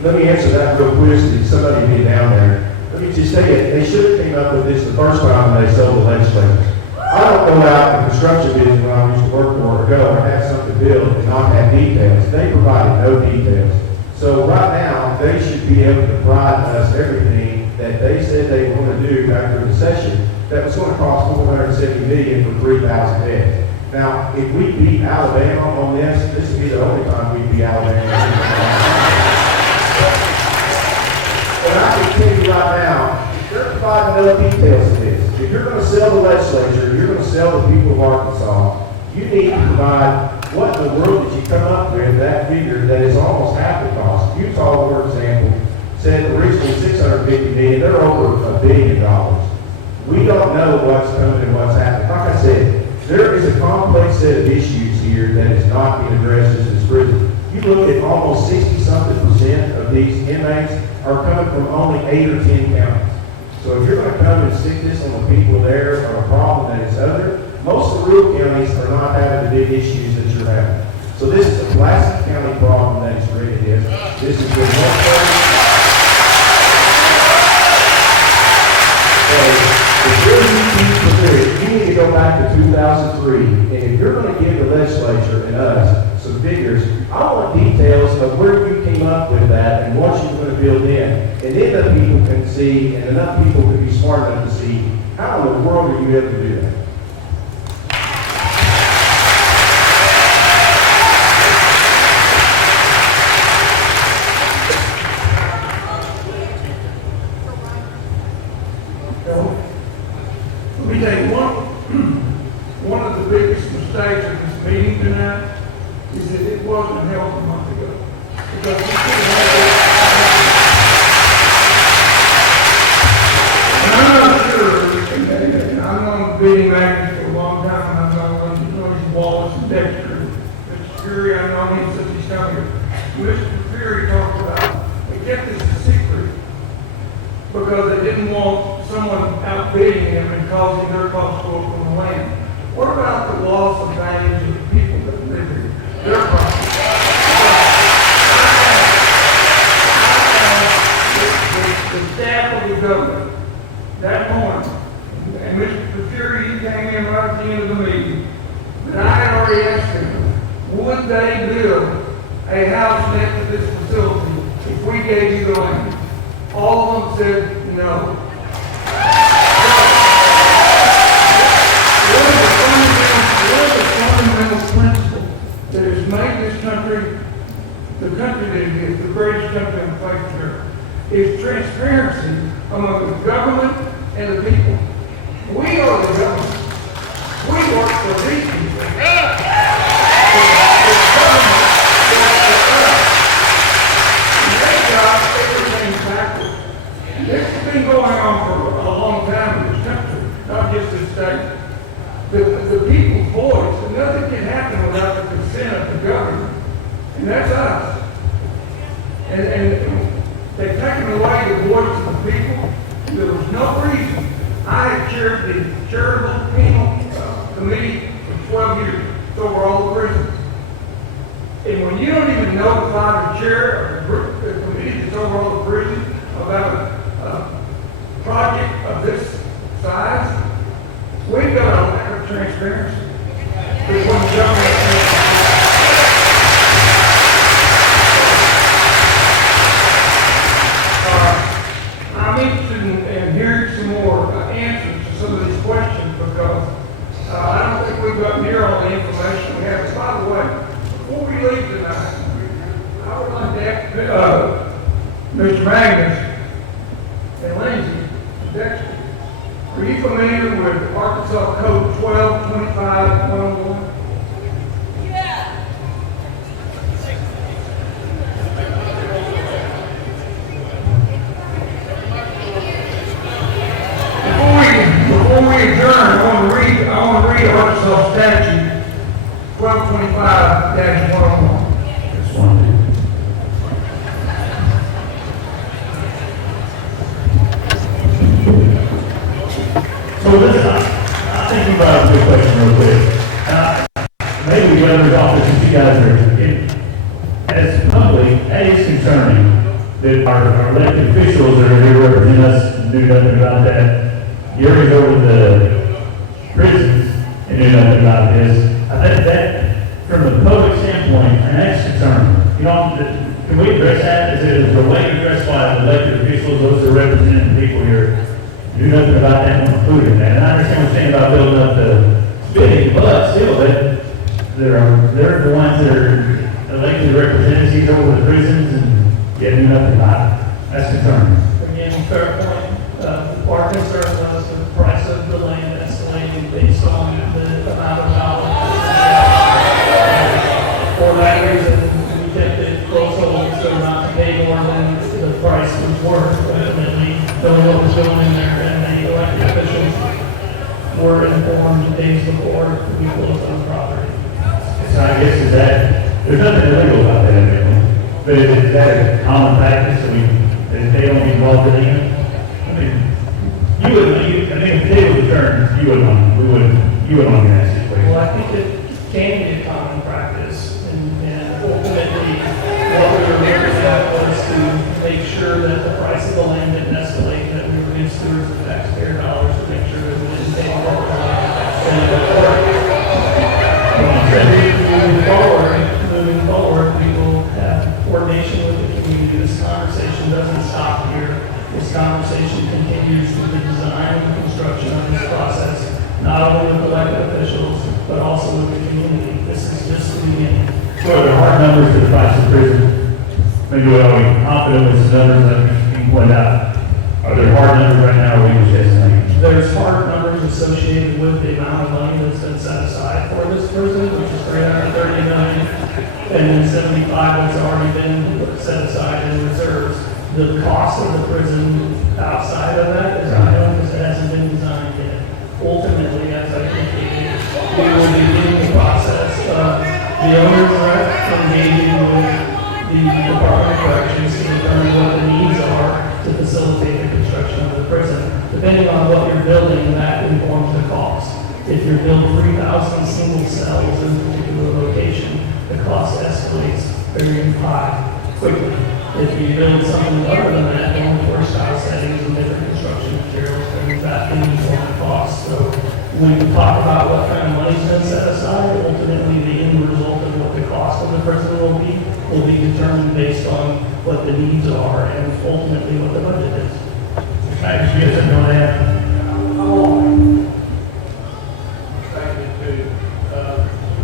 Let me answer that real quick. Somebody be down there. Let me just tell you, they should have came up with this the first time when they sold the legislators. I don't go out in the construction business when I used to work for or go and have something to build and not have details. They provided no details. So right now, they should be able to provide us everything that they said they were going to do after the session that was going to cost $470 million for 3,000 beds. Now, if we beat Alabama on this would be the only time we'd beat Alabama. And I can tell you right now, they're providing no details to this. If you're going to sell the legislature, you're going to sell the people of Arkansas, you need to provide what in the world did you come up with that figure that is almost half the cost. Utah, for example, said originally $650 million, they're over $1 billion. We don't know what's coming and what's happening. Like I said, there is a complex set of issues here that is not being addressed in this prison. You look at almost 60-something% of these inmates are coming from only 8 or 10 counties. So if you're going to come and stick this on the people there or a problem that is other, most of the rural counties are not having the big issues that you're having. So this is a classic county problem that is really is. This is the you need to go back to 2003, and if you're going to give the legislature and us some figures, I want details of where you came up with that and what you're going to build in. And then the people can see, and enough people can be smart enough to see, how in the world are you able to do that? Let me tell you, one of the biggest mistakes of this meeting tonight is that it wasn't held a month ago. Because we could have had this. And I'm not sure, and I'm on being magnets for a long time, and I've known these Wallace and Dexter. Mr. Fury, I've known him since he's come here. Mr. Fury talked about, they kept this a secret because they didn't want someone outbidding him and causing their costs to go up on the land. What about the loss of values of the people that live here? Their property. The staff of the government, that morning, and Mr. Fury, he came in right at the end of the meeting, but I had already asked him, would they build a house next to this facility if we gave you the land? All of them said no. One of the fundamental principles that has made this country the country that it is, the greatest country on the face of the earth, is transparency among the government and the people. We are the government. We work for these people. The government works for us. And they got everything backwards. And this has been going on for a long time in this country, not just this state. The people's voice, and nothing can happen without the consent of the government. And that's us. And they've taken away the voice of the people. There was no reason. I have chaired the charitable penal committee for 12 years. It's over all the prisons. And when you don't even notify the chair of the committee that's over all the prisons about a project of this size, we've got a lack of transparency. This one gentleman. I'm interested in hearing some more answers to some of these questions because I don't think we've got near all the information we have. By the way, before we leave tonight, I would like to ask Mr. Magnus and Lindsay, Dexter, are you familiar with Arkansas Code 1225-101? Before we adjourn, I want to read Arkansas statute 1225-101. That's one thing. So listen, I think you brought up a good question real quick. Maybe the governor's office, if you guys are, as public, that is concerning that our elected officials that are here to represent us and do nothing about that. You're going to go with the prisons and do nothing about this. I think that, from the public standpoint, and that's concerning. You know, can we address that? Is there a way to address why the elected officials, those that are representing the people here, do nothing about that and include in that? And I understand what you're saying about building up the spending, but still, they're the ones that are elected representatives over the prisons and yet do nothing about it. That's concerning. Again, fair point. Our concern was the price of the land escalating based on the amount of dollars. For that reason, we kept it close hold so not to pay more than the price was worth. Ultimately, knowing what was going in there, and the elected officials were informed days before we closed on the property. So I guess is that, there's nothing illegal about that, evidently. But is that a common practice that they don't get involved in it? I mean, you wouldn't, I mean, if they would return, you wouldn't want to get that situation. Well, I think it can be a common practice, and ultimately, what we were looking at was to make sure that the price of the land didn't escalate, that we were good stewards of taxpayer dollars to make sure that we didn't pay more for Moving forward, we will have coordination with the community. This conversation doesn't stop here. This conversation continues with the design and construction of this process, not only with elected officials, but also with the community. This is just the beginning. So are there hard numbers to the price of prison? Maybe we are confident with the numbers that you pointed out. Are there hard numbers right now, or are we just estimating? There's hard numbers associated with the amount of money that's been set aside for this prison, which is $330 million, and then 75 that's already been set aside in reserves. The cost of the prison outside of that is unknown because it hasn't been designed yet. Ultimately, as I indicated, we will begin the process of the owner's rep engaging with the Department of Corrections to determine what the needs are to facilitate the construction of the prison. Depending on what you're building, that informs the cost. If you're building 3,000 single cells in a particular location, the cost escalates very high quickly. If you build something other than that, then for style settings and different construction materials, then that can inform the cost. So when we talk about what kind of money's been set aside, ultimately the end result of what the cost of the prison will be determined based on what the needs are and ultimately what the budget is. Max, you have something on that? The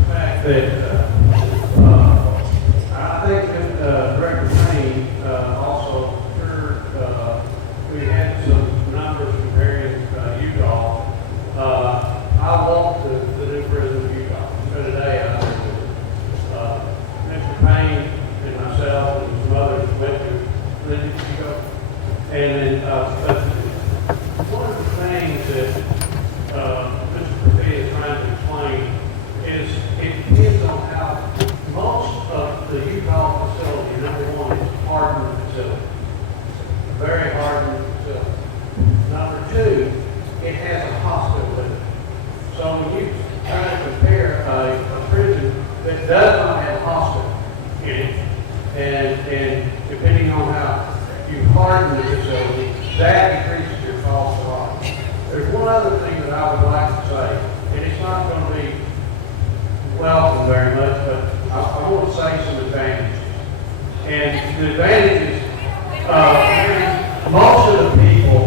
fact that I think that Director Payne also heard we had some numbers comparing Utah. I walked the new prison of Utah. So today I was Mr. Payne and myself and some others went to Lindsay, you go. And then but one of the things that Mr. Purpey is trying to explain is it depends on how most of the Utah facility, number one, is a hardened facility. Very hardened facility. Number two, it has a hospital in it. So when you try to compare a prison that does not have a hospital in it, and depending on how you harden the facility, that increases your cost a lot. There's one other thing that I would like to say, and it's not going to be welcome very much, but I want to say some advantages. And the advantages, most of the people,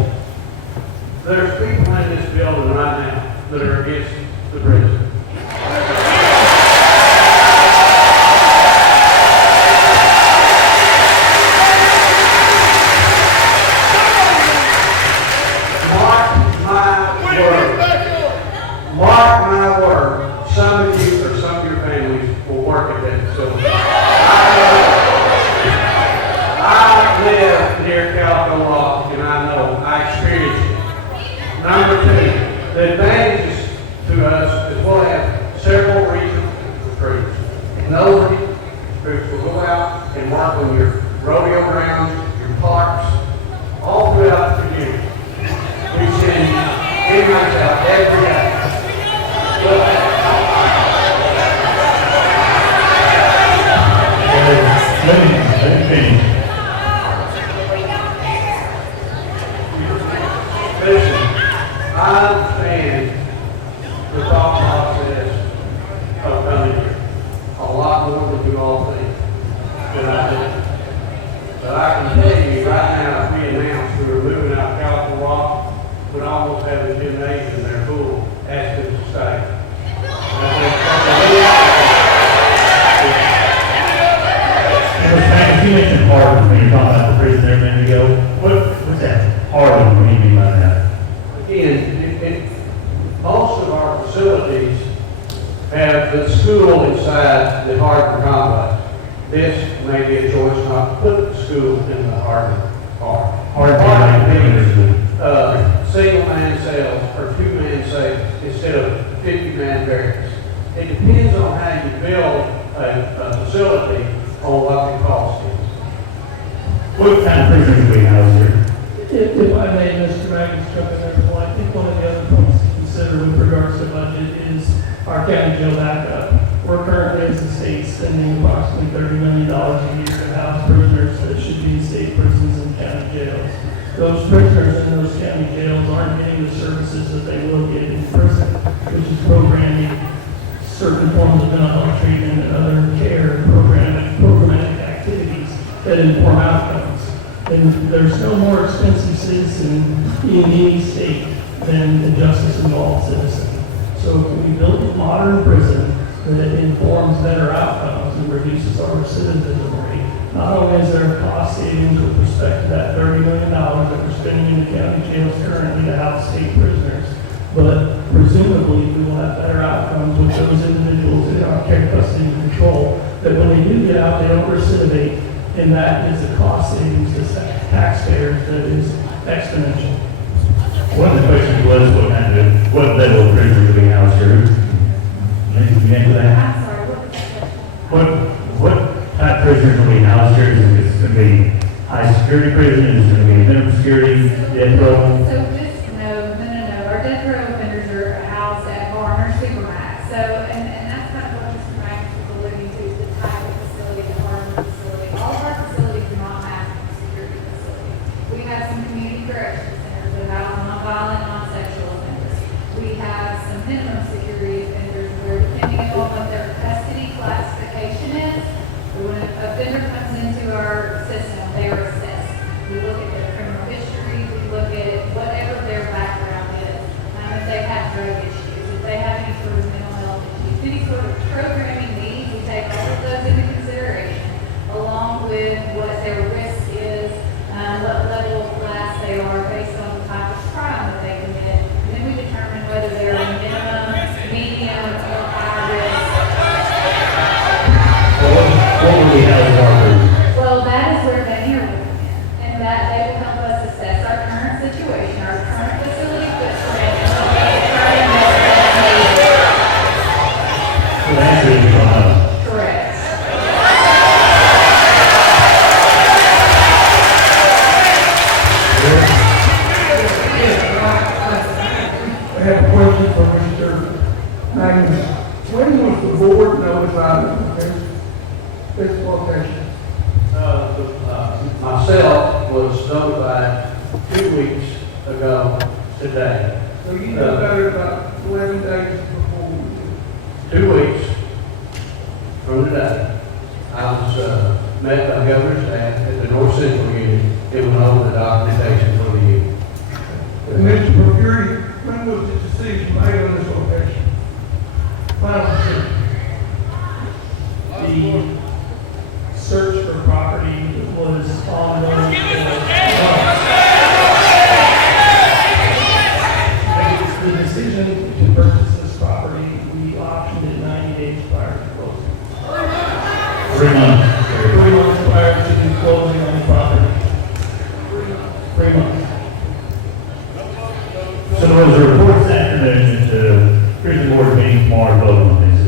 there's people in this building right now that are against the prison. Mark my word, some of you or some of your families will work at that facility. I live near Calico Rock, and I know, I experienced it. Number two, the advantages to us is we'll have several regional recruits. And those recruits will go out and work on your rodeo grounds, your parks, all throughout the community. We send inmates out every day. Listen, I understand the thought process of coming here a lot more than you all think that I do. But I can tell you right now, if we announced we were moving out of Calico Rock, we'd almost have a gymnasium there full, asking to stay. You mentioned Harden when you're talking about the prison there a minute ago. What's that? Harden, what do you mean by that? Again, most of our facilities have the school inside the Harden complex. This may be a choice not to put the school in the Harden part. Single-man cells or two-man cells instead of 50-man barracks. It depends on how you build a facility on what the cost is. What kind of prisoners do we house here? If I may, Mr. Magnus, jump in there, well, I think one of the other points to consider with regards to budget is our county jail backup. We're currently, as a state, spending approximately $30 million a year to house prisoners that should be in state prisons and county jails. Those prisoners in those county jails aren't getting the services that they will get in prison, which is programming, certain forms of mental health treatment, and other care programmatic activities that inform outcomes. And there's no more expensive citizen in any state than a justice-involved citizen. So if we build a modern prison that informs better outcomes and reduces our recidivism rate, not only is there a cost savings with respect to that $30 million that we're spending in the county jails currently to house state prisoners, but presumably we will have better outcomes with those individuals in our care, custody, and control, that when they do get out, they don't recidivate, and that is a cost savings to taxpayers that is exponential. One of the questions was what level of prisoners do we house here? Can you answer that? I'm sorry, what was the question? What type of prisoners will we house here? Is it going to be high security prison? Is it going to be minimum security, death row? So just, no. Our death row offenders are housed at Barn or Supermax. So, and that's kind of what Mr. Max was alluding to, is the type of facility, the Barn facility. All of our facilities do not have security facilities. We have some community corrections centers that house nonviolent, non-sexual offenders. We have some minimum security offenders where, depending on what their custody classification is, when an offender comes into our system, they are assessed. We look at their criminal history, we look at whatever their background is. If they have drug issues, if they have any sort of mental health issues, any sort of programming needs, we take all of those into consideration, along with what their risk is, what level of class they are based on the type of crime that they commit. And then we determine whether they're a minimum, medium, or high risk. What will we house in our prisons? Well, that is where Vanir will come in, and that they will help us assess our current situation, our current facility footprint, and help us determine whether that needs. So the answer is from us. Correct. I have a question for Mr. Magnus. When was the board notified of this location? Myself was notified 2 weeks ago today. So you know about it about 11 days before we did. 2 weeks, from today, I was met by Governor Staff at the North Central Unit. It will hold the documentation for the unit. And Mr. Procure, when was the decision made on this location? Final decision. The search for property was ongoing. The decision to purchase this property, we auctioned it 90 days prior to closing. 3 months. 3 months prior to closing on the property. 3 months. So there was a report this afternoon that the prison board meeting tomorrow to vote on this. Is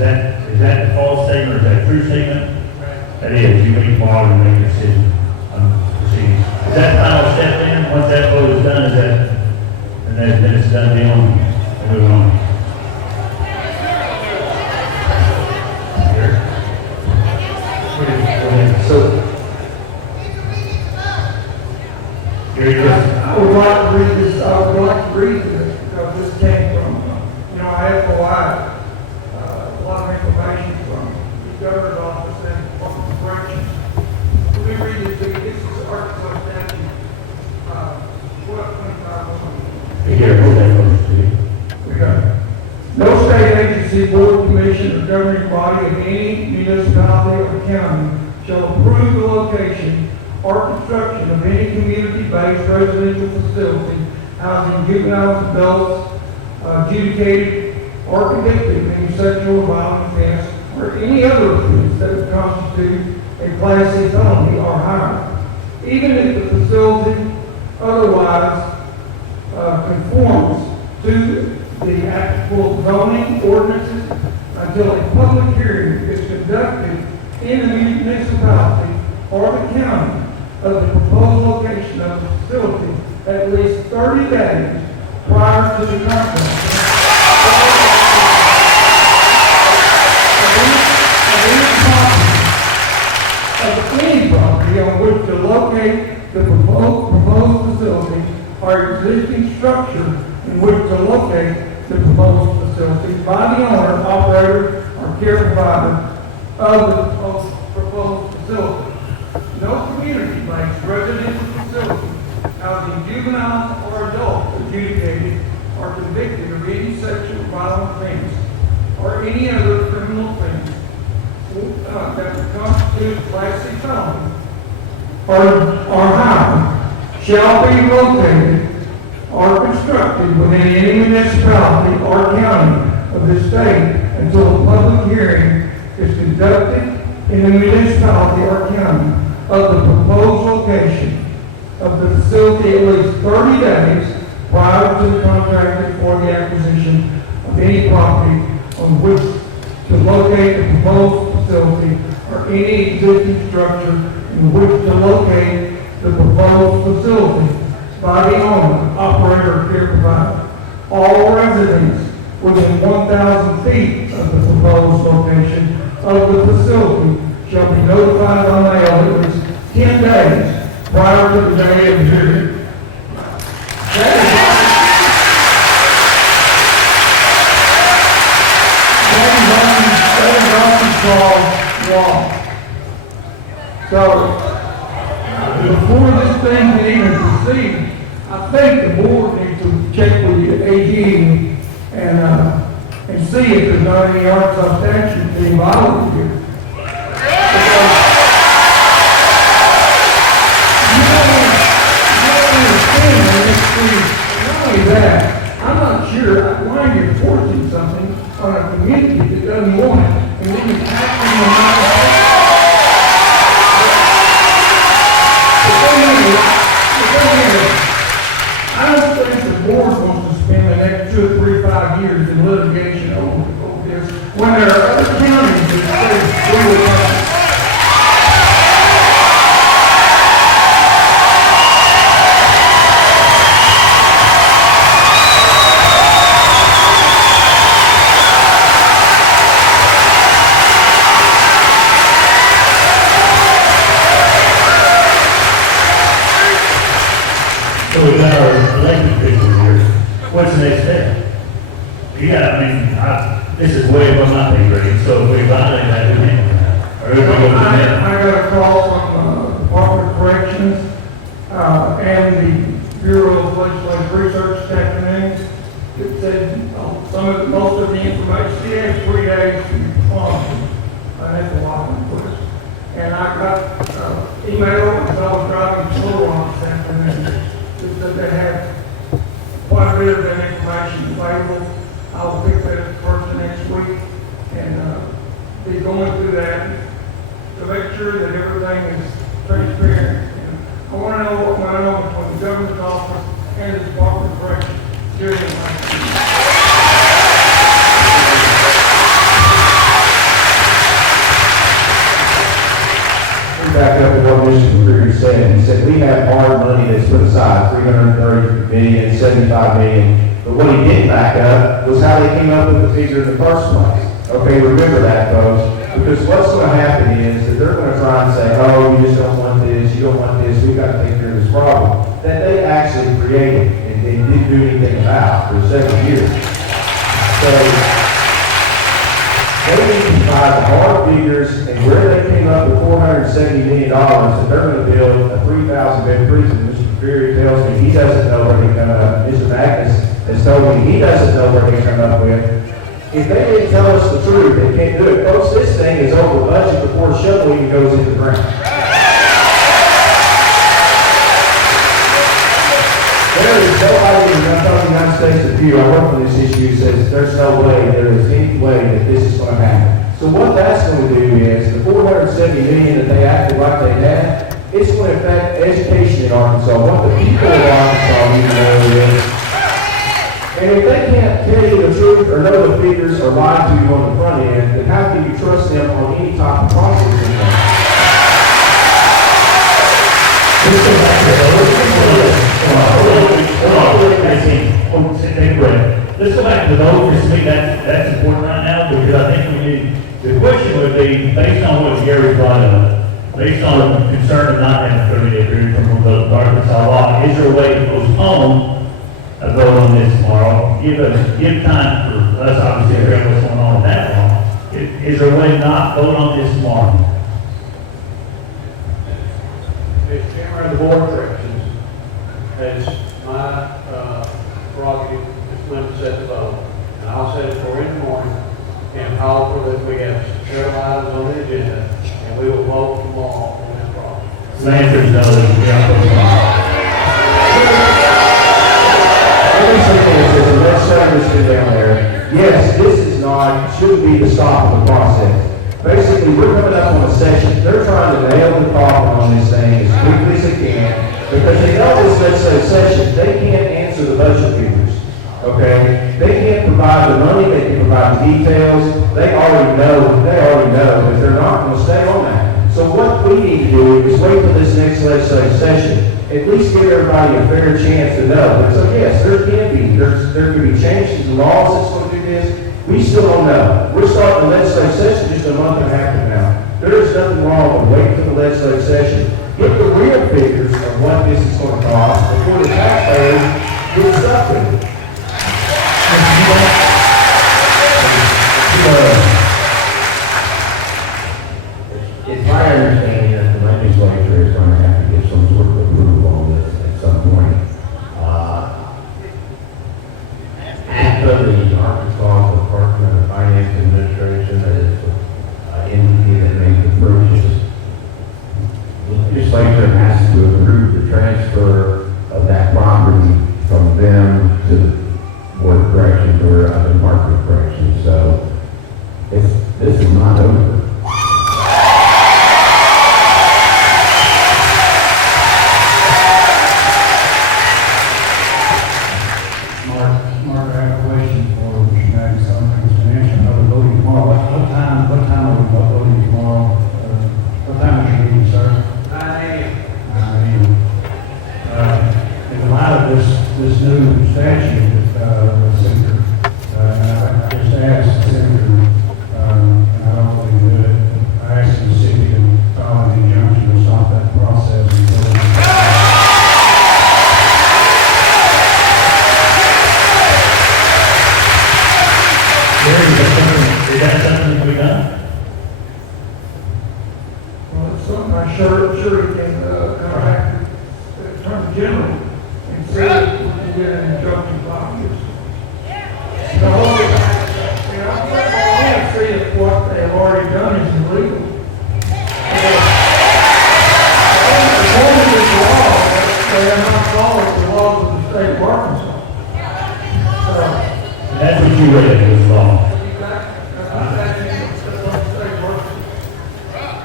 that a false statement or is that a true statement? That is, you meet tomorrow to make a decision on proceedings. Is that final step then? Once that vote is done, is that, and then it's done deal and move on? Here. Go ahead. So, Here you go. I would like to read this, because this came from, I have provided a lot of information from the governor's office and Department of Corrections. Let me read this to you. This is Arkansas statute, 1225. Here, hold that close to you. Okay. No state agency, board, commission, or governing body of any municipality or county shall approve the location or construction of any community-based residential facility housing juveniles, adults, adjudicated or convicted of any sexual or violent offense or any other offense that would constitute a Class C felony or higher, even if the facility otherwise conforms to the applicable zoning ordinances until a public hearing is conducted in the municipality or the county of the proposed location of the facility at least 30 days prior to the contract. Of any property on which to locate the proposed facility or existing structure in which to locate the proposed facility by the owner, operator, or care provider of the proposed facility. No community-based residential facility housing juveniles or adults adjudicated or convicted of any sexual violent offense or any other criminal offense that would constitute Class C felony or higher shall be located or constructed within any municipality or county of this state until a public hearing is conducted in the municipality or county of the proposed location of the facility at least 30 days prior to the contractor for the acquisition of any property on which to locate the proposed facility or any existing structure in which to locate the proposed facility by the owner, operator, or care provider. All residents within 1,000 feet of the proposed location of the facility shall be notified by mail at least 10 days prior to the day of the hearing. That is law. So, before this thing can even proceed, I think the board needs to check with the AG and see if there's not any Arkansas statute being violated here. Not only that, I'm not sure why you're forcing something on a community that doesn't want it, and then you're acting on my. I don't think the board wants to spend the next 2 or 3, 5 years in litigation over this when there are other counties that email as I was driving slow on this afternoon, that they have quite a bit of that information available. I will pick that up first next week and be going through that to make sure that everything is transparent. And I want to know what went on between the governor's office and the Department of Corrections during the last year. Back up to what Mr. McCreary said. He said, we have hard money that's put aside, $330 million, $75 million. But what he didn't back up was how they came up with the figure in the first place. Okay, remember that, folks. Because what's going to happen is that they're going to try and say, oh, you just don't want this, you don't want this, we've got to take care of this problem. That they actually created and they didn't do anything about for several years. So, they need to provide the hard figures and where they came up with $470 million that they're going to build a 3,000-bed prison. Mr. McCreary tells me he doesn't know where they come up. Mr. Magnus has told me he doesn't know where they come up with. If they didn't tell us the truth, they can't do it. Folks, this thing is over budget before the shovel even goes in the ground. There is nobody in the United States of Pew, I work on this issue, says there's no way, there is any way that this is going to happen. So what that's going to do is, the $470 million that they acted like they had, it's going to affect education in Arkansas. What the people of Arkansas need to know is, and if they can't tell you the truth or know the figures or lie to you on the front end, then how can you trust them on any type of processing? Let's go back to the voters. To me, that's important right now because I think we need, the question would be, based on what Gary brought up, based on the concern of not having 30-day period from the Arkansas law, is there a way to postpone a vote on this tomorrow? Give time for us, obviously, to figure out what's going on with that law. Is there a way to not vote on this tomorrow? As chairman of the board of corrections, it's my prerogative to set the vote. And I'll set it for in the morning and call for that we have several items on the agenda and we will vote tomorrow on this problem. The answer is no. Let me say this, the legislators been down there. Yes, this is not, shouldn't be the stop of the process. Basically, we're coming up on a session. They're trying to nail the coffin on this thing as quickly as they can because they know this legislative session, they can't answer the budget figures. Okay? They can't provide the money, they can provide the details. They already know that they're not going to stay on that. So what we need to do is wait for this next legislative session. At least give everybody a fair chance to know. And so yes, there could be changes in laws that's going to do this. We still don't know. We're starting the legislative session just a month and a half from now. There is nothing wrong with waiting for the legislative session. Get the real figures of what this is going to cost before the taxpayers get stuck with it. It's my understanding that the legislature is going to have to get some sort of approval on this at some point. After the Arkansas Department of Finance Administration is entity that made the purchase, the legislature has to approve the transfer of that property from them to the Board of Corrections or Department of Corrections. So this is not over. Mark, I have a question for Mr. Magnus. I don't think it's been answered. I know we're voting tomorrow. What time are we voting tomorrow? What time is your meeting, sir? 9 a.m. 9 a.m. In light of this new statute, Senator, I just asked Senator, and I don't really do it, I asked him to see if he can file an injunction to stop that process until Is that something that we done? Well, it's something I sure he can come back to the Attorney General and see if we can get an injunction like this. The whole, I want to see if what they've already done is illegal. follows the laws of the state of Arkansas. And that's what you read, was law.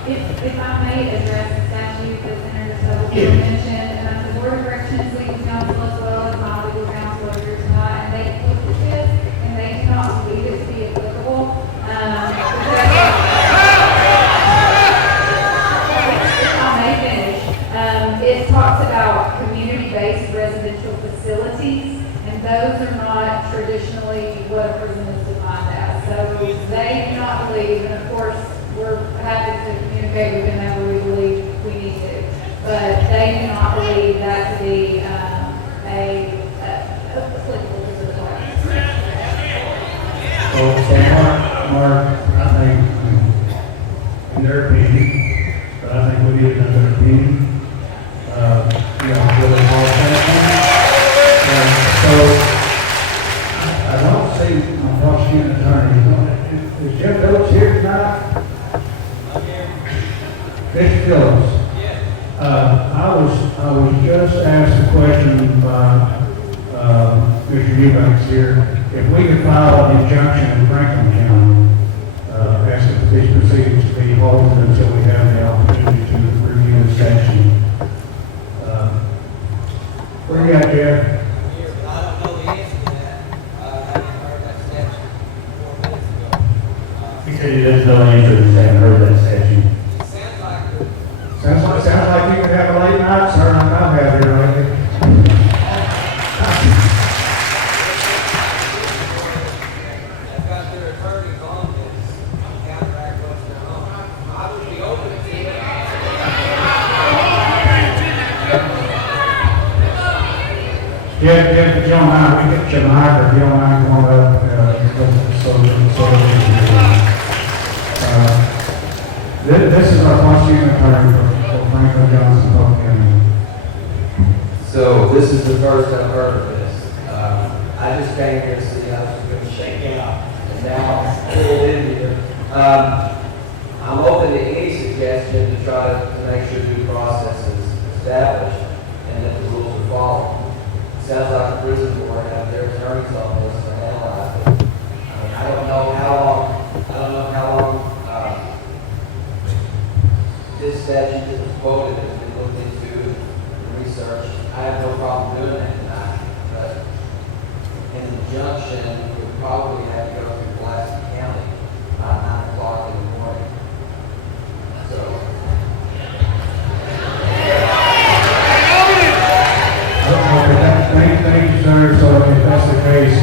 If I may address the statute that Senator Sobel mentioned, the Board of Corrections legal counsel as well as my legal counsel are here tonight, and they looked at this, and they do not believe it to be applicable. If I may finish, it talks about community-based residential facilities, and those are not traditionally what a prison is defined as. So they do not believe, and of course, we're happy to communicate with them however we believe we need to, but they do not believe that to be applicable to the class. So Mark, I think, in their opinion, but I think we need another opinion. For the whole thing. So, I don't see my prosecuting attorney. Is Jeff Phillips here tonight? Mr. Phillips. I was just asked a question by Mr. Eubanks here. If we could file an injunction in Franklin County, asking for these proceedings to be halted until we have the opportunity to review the section. Where you at, Jeff? I don't know the answer to that. I haven't heard that statute 4 minutes ago. He said he doesn't know the answer, he hasn't heard that statute. It sounds like Sounds like you could have a late night, sir, like I've had here lately. they've got their attorneys on this, counteract what's going on. I would be open to it. Jeff, if you don't mind, we get your mic, or if you don't mind going up, this is our prosecuting attorney for Franklin Johnson Public County. So this is the first I've heard of this. I just came here to see how this was going to shake out, and now I'm pulled in here. I'm open to any suggestion to try to make sure due process is established and that the rules are followed. It sounds like the prison board have their attorneys on this to analyze it. I don't know how long this statute that was quoted has been looked into and researched. I have no problem doing that tonight, but an injunction would probably have to go through Pulaski County by 9 o'clock in the morning. So. Thank you, sir. So if that's the case,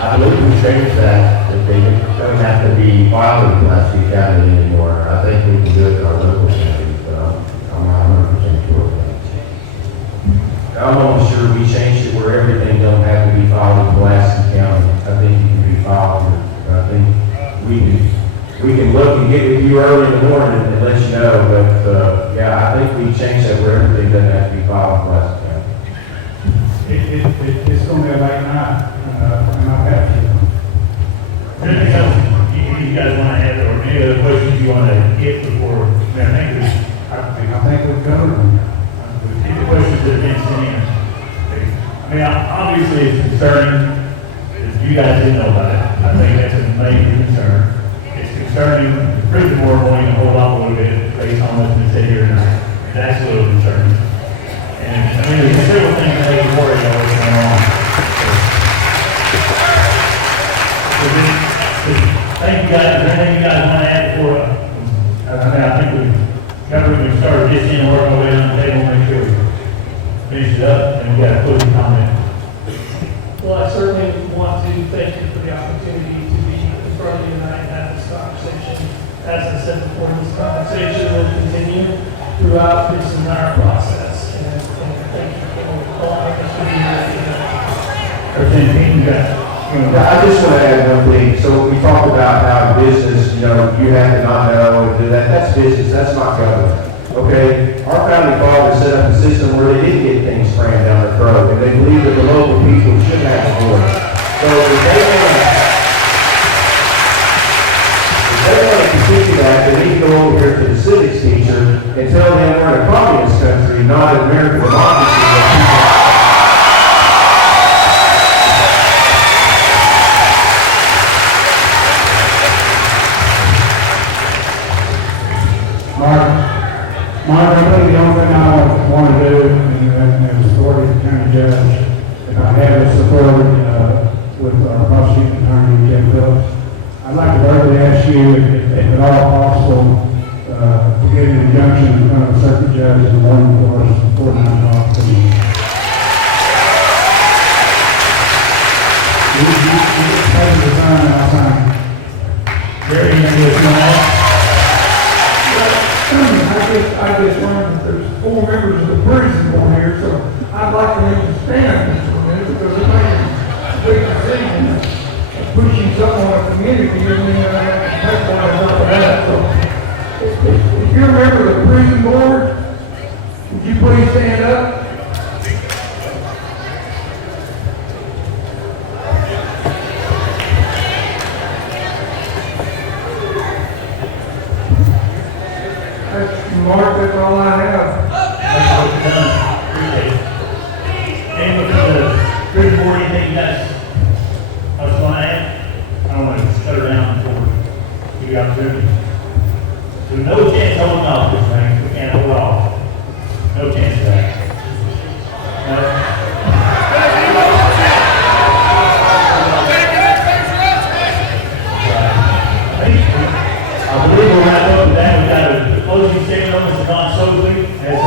I believe we changed that, that they don't have to be filed in Pulaski County anymore. I think we can do it in our local counties, but I'm not 100% sure of that. I'm almost sure we changed it where everything don't have to be filed in Pulaski County. I think it can be filed, and I think we can look and get with you early in the morning and let you know, but yeah, I think we changed that where everything doesn't have to be filed in Pulaski County. it's going to be a late night, and I've had to. Anything else you guys want to add, or any other questions you want to get before, I think we've covered them. the questions that have been sent in? I mean, obviously it's concerning that you guys didn't know about it. I think that's a major concern. It's concerning the prison board wanting to hold off a little bit based on what's been said here tonight. That's a little concerning. And I mean, there's several things that they can worry about what's going on. Thank you guys. Is there anything you guys want to add before? I think we've covered, we started just in work our way on the table, make sure we finish it up, and we got a closing comment. Well, I certainly want to thank you for the opportunity to be in front of you tonight and have this conversation. As I said before, this conversation will continue throughout this entire process. And thank you for allowing us to be here. I just want to add one thing. So we talked about how business, you have to not know and do that. That's business. That's not government. Okay? Our founding fathers set up a system where they didn't get things crammed down their throat, and they believed that the local people should have a voice. So if they want to continue that, they need to go over here letter to the civics teacher and tell them we're in a communist country, not an American democracy. Mark, I think the only thing I want to do, and as authority of the county judge, if I have this authority with our prosecuting attorney, Jim Phillips, I'd like to verbally ask you, if at all possible, to get an injunction in front of the circuit judge in one for us before 9 o'clock. Jerry, you can do it. I just learned that there's 4 members of the prison board here, so I'd like to understand this for a minute, because they're making a big decision of pushing something on a community, and then that's why I'm not that. So, if you're a member of the prison board, would you please stand up? Mark, that's all I have. And with the prison board, anything you guys, I was going to add, I don't want to shut her down before you got through. So no chance holding off this thing, we can't hold off. No chance of that. I believe we'll wrap up with that. We got a closing statement on Mr. Don Sogley as a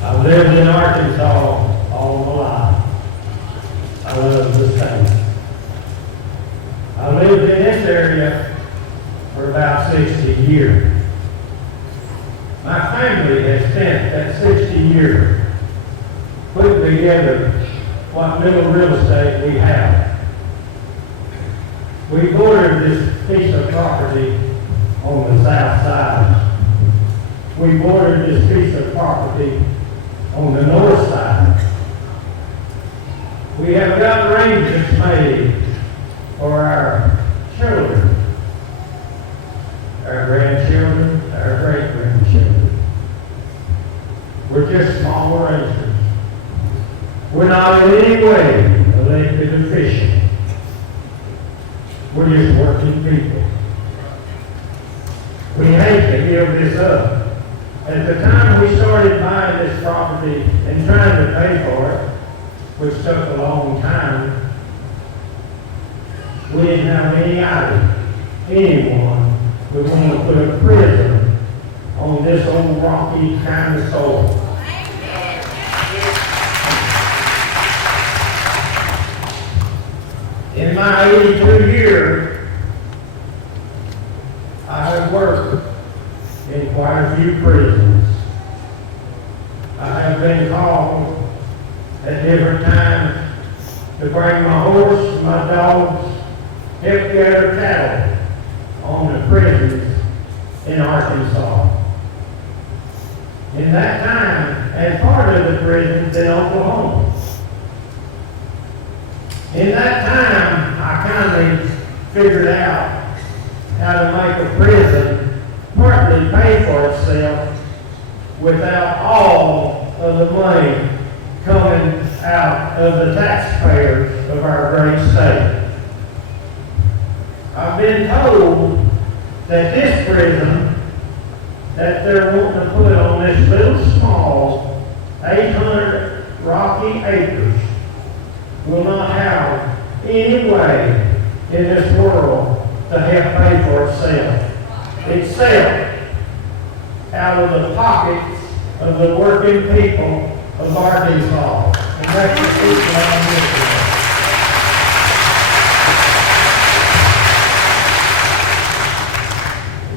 I lived in Arkansas all my life. I love this state. I lived in this area for about 60 years. My family has spent that 60 years putting together what little real estate we have. We bordered this piece of property on the south side. We bordered this piece of property on the north side. We have got arrangements made for our children, our grandchildren, our great-grandchildren. We're just small arrangements. We're not in any way elected officials. We're just working people. We hate to give this up. At the time we started buying this property and trying to pay for it, which took a long time, we didn't have any idea anyone would want to put a prison on this old rocky kind of soil. In my 82 years, I have worked in quite a few prisons. I have been called at different times to bring my horse, my dogs, help gather cattle on the prisons in Arkansas. In that time, as part of the prisons in Oklahoma. In that time, I kind of figured out how to make a prison partly pay for itself without all of the money coming out of the taxpayers of our great state. I've been told that this prison that they're wanting to put on this little small 800 rocky acres will not have any way in this world to help pay for itself. out of the pockets of the working people of Arkansas. And that's the people I'm here for.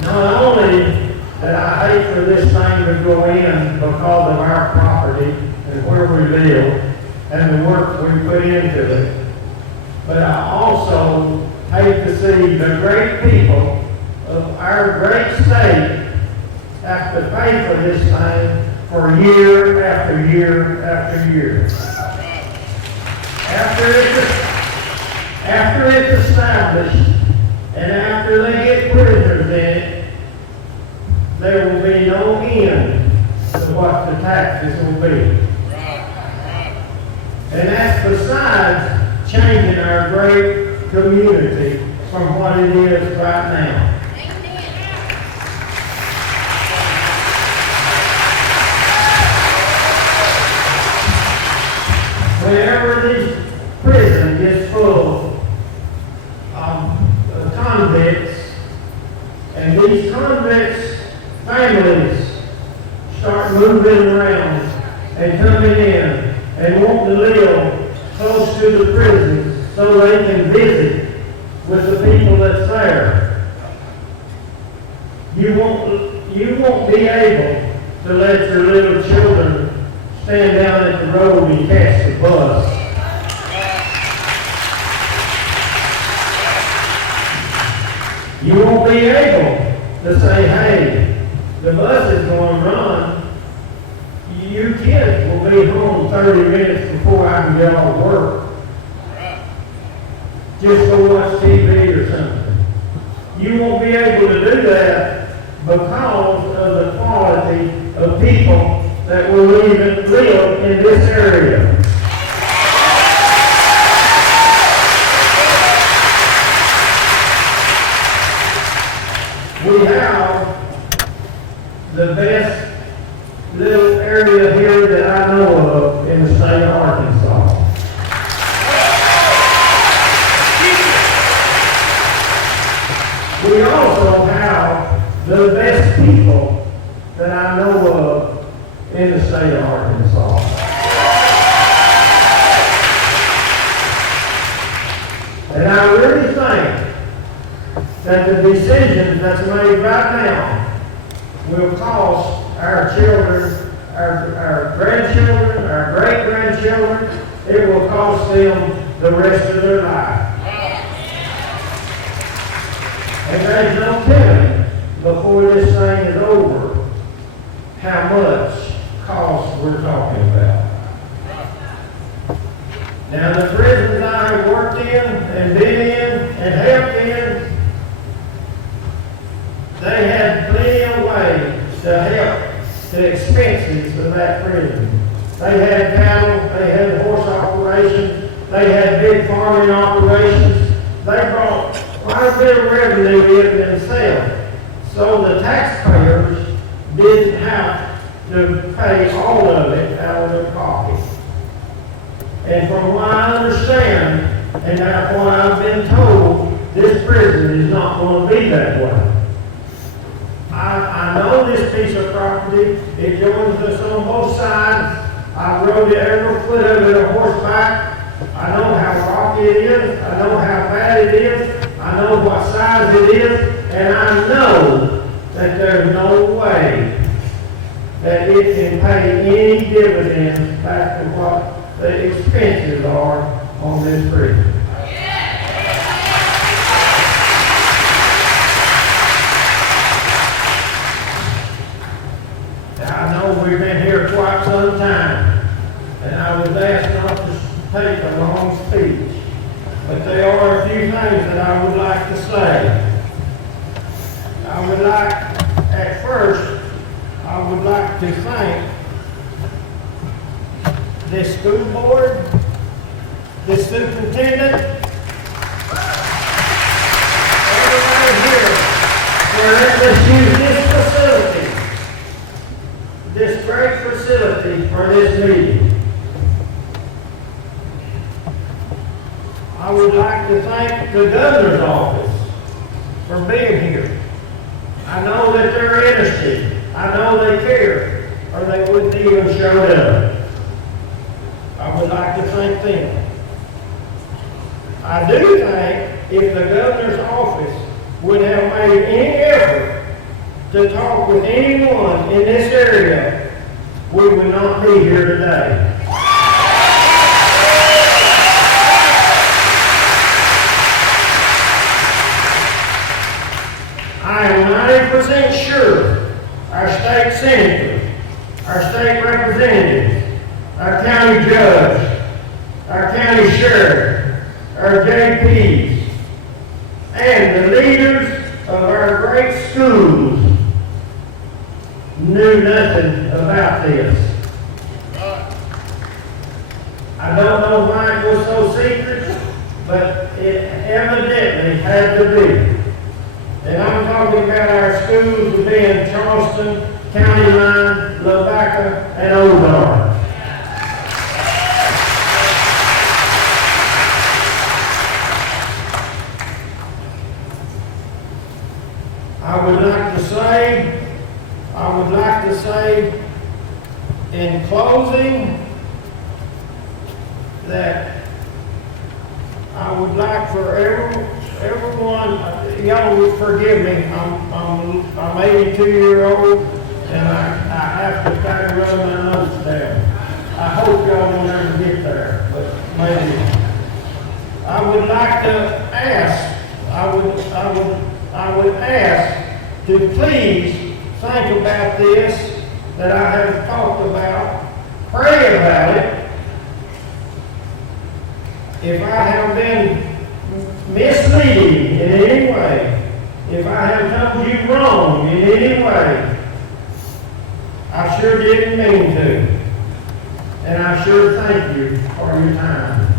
Not only that I hate for this thing to go in because of our property and where we live and the work we put into it, but I also hate to see the great people of our great state have to pay for this thing for year after year after year. After it's established and after they get prisoners in it, there will be no end to what the taxes will be. And that's besides changing our great community from what it is right now. Whenever this prison gets full of convicts, and these convicts' families start moving around and coming in and want to live close to the prisons so they can visit with the people that's there, you won't be able to let your little children stand down at the road and catch the bus. You won't be able to say, hey, the bus is going to run. You kids will be home 30 minutes before I can get off work. Just go watch TV or something. You won't be able to do that because of the quality of people that will live in this area. We have the best little area here that I know of in the state of Arkansas. We also have the best people that I know of in the state of Arkansas. And I really think that the decisions that's made right now will cost our children, our grandchildren, our great-grandchildren, it will cost them the rest of their life. And there's no telling before this thing is over how much cost we're talking about. Now the prisons I have worked in and been in and helped in, they had plenty of ways to help the expenses of that prison. They had cattle, they had horse operations, they had big farming operations. They brought quite a bit of revenue in themselves. So the taxpayers didn't have to pay all of it out of their pocket. And from what I understand, and from what I've been told, this prison is not going to be that way. I know this piece of property. It joins us on both sides. I rode every foot of it on horseback. I know how rocky it is. I know how bad it is. I know what size it is. And I know that there's no way that it can pay any dividends back to what the expenses are on this prison. I know we've been here quite some time, and I was asked not to take a long speech, but there are a few things that I would like to say. I would like, at first, I would like to thank this school board, this superintendent, everybody here, for letting us use this facility. This great facility for this meeting. I would like to thank the governor's office for being here. I know that they're interested I know they care, or they wouldn't even show up. I would like to thank them. I do think if the governor's office would have made any effort to talk with anyone in this area, we would not be here today. I am 90% sure our state senators, our state representatives, our county judge, our county sheriff, our JPs, and the leaders of our great schools knew nothing about this. I don't know why it was so secret, but it evidently had to be. And I'm talking about our schools being Charleston, County Line, Lavaca, and Ozark. I would like to say in closing that I would like for everyone, y'all will forgive me, I'm 82-year-old and I have to kind of run my nose down. I hope y'all will never get there, but maybe. I would like to ask, I would ask to please think about this that I have talked about, pray about it. If I have been misleading in any way, if I have told you wrong in any way, I sure didn't mean to. And I sure thank you for your time.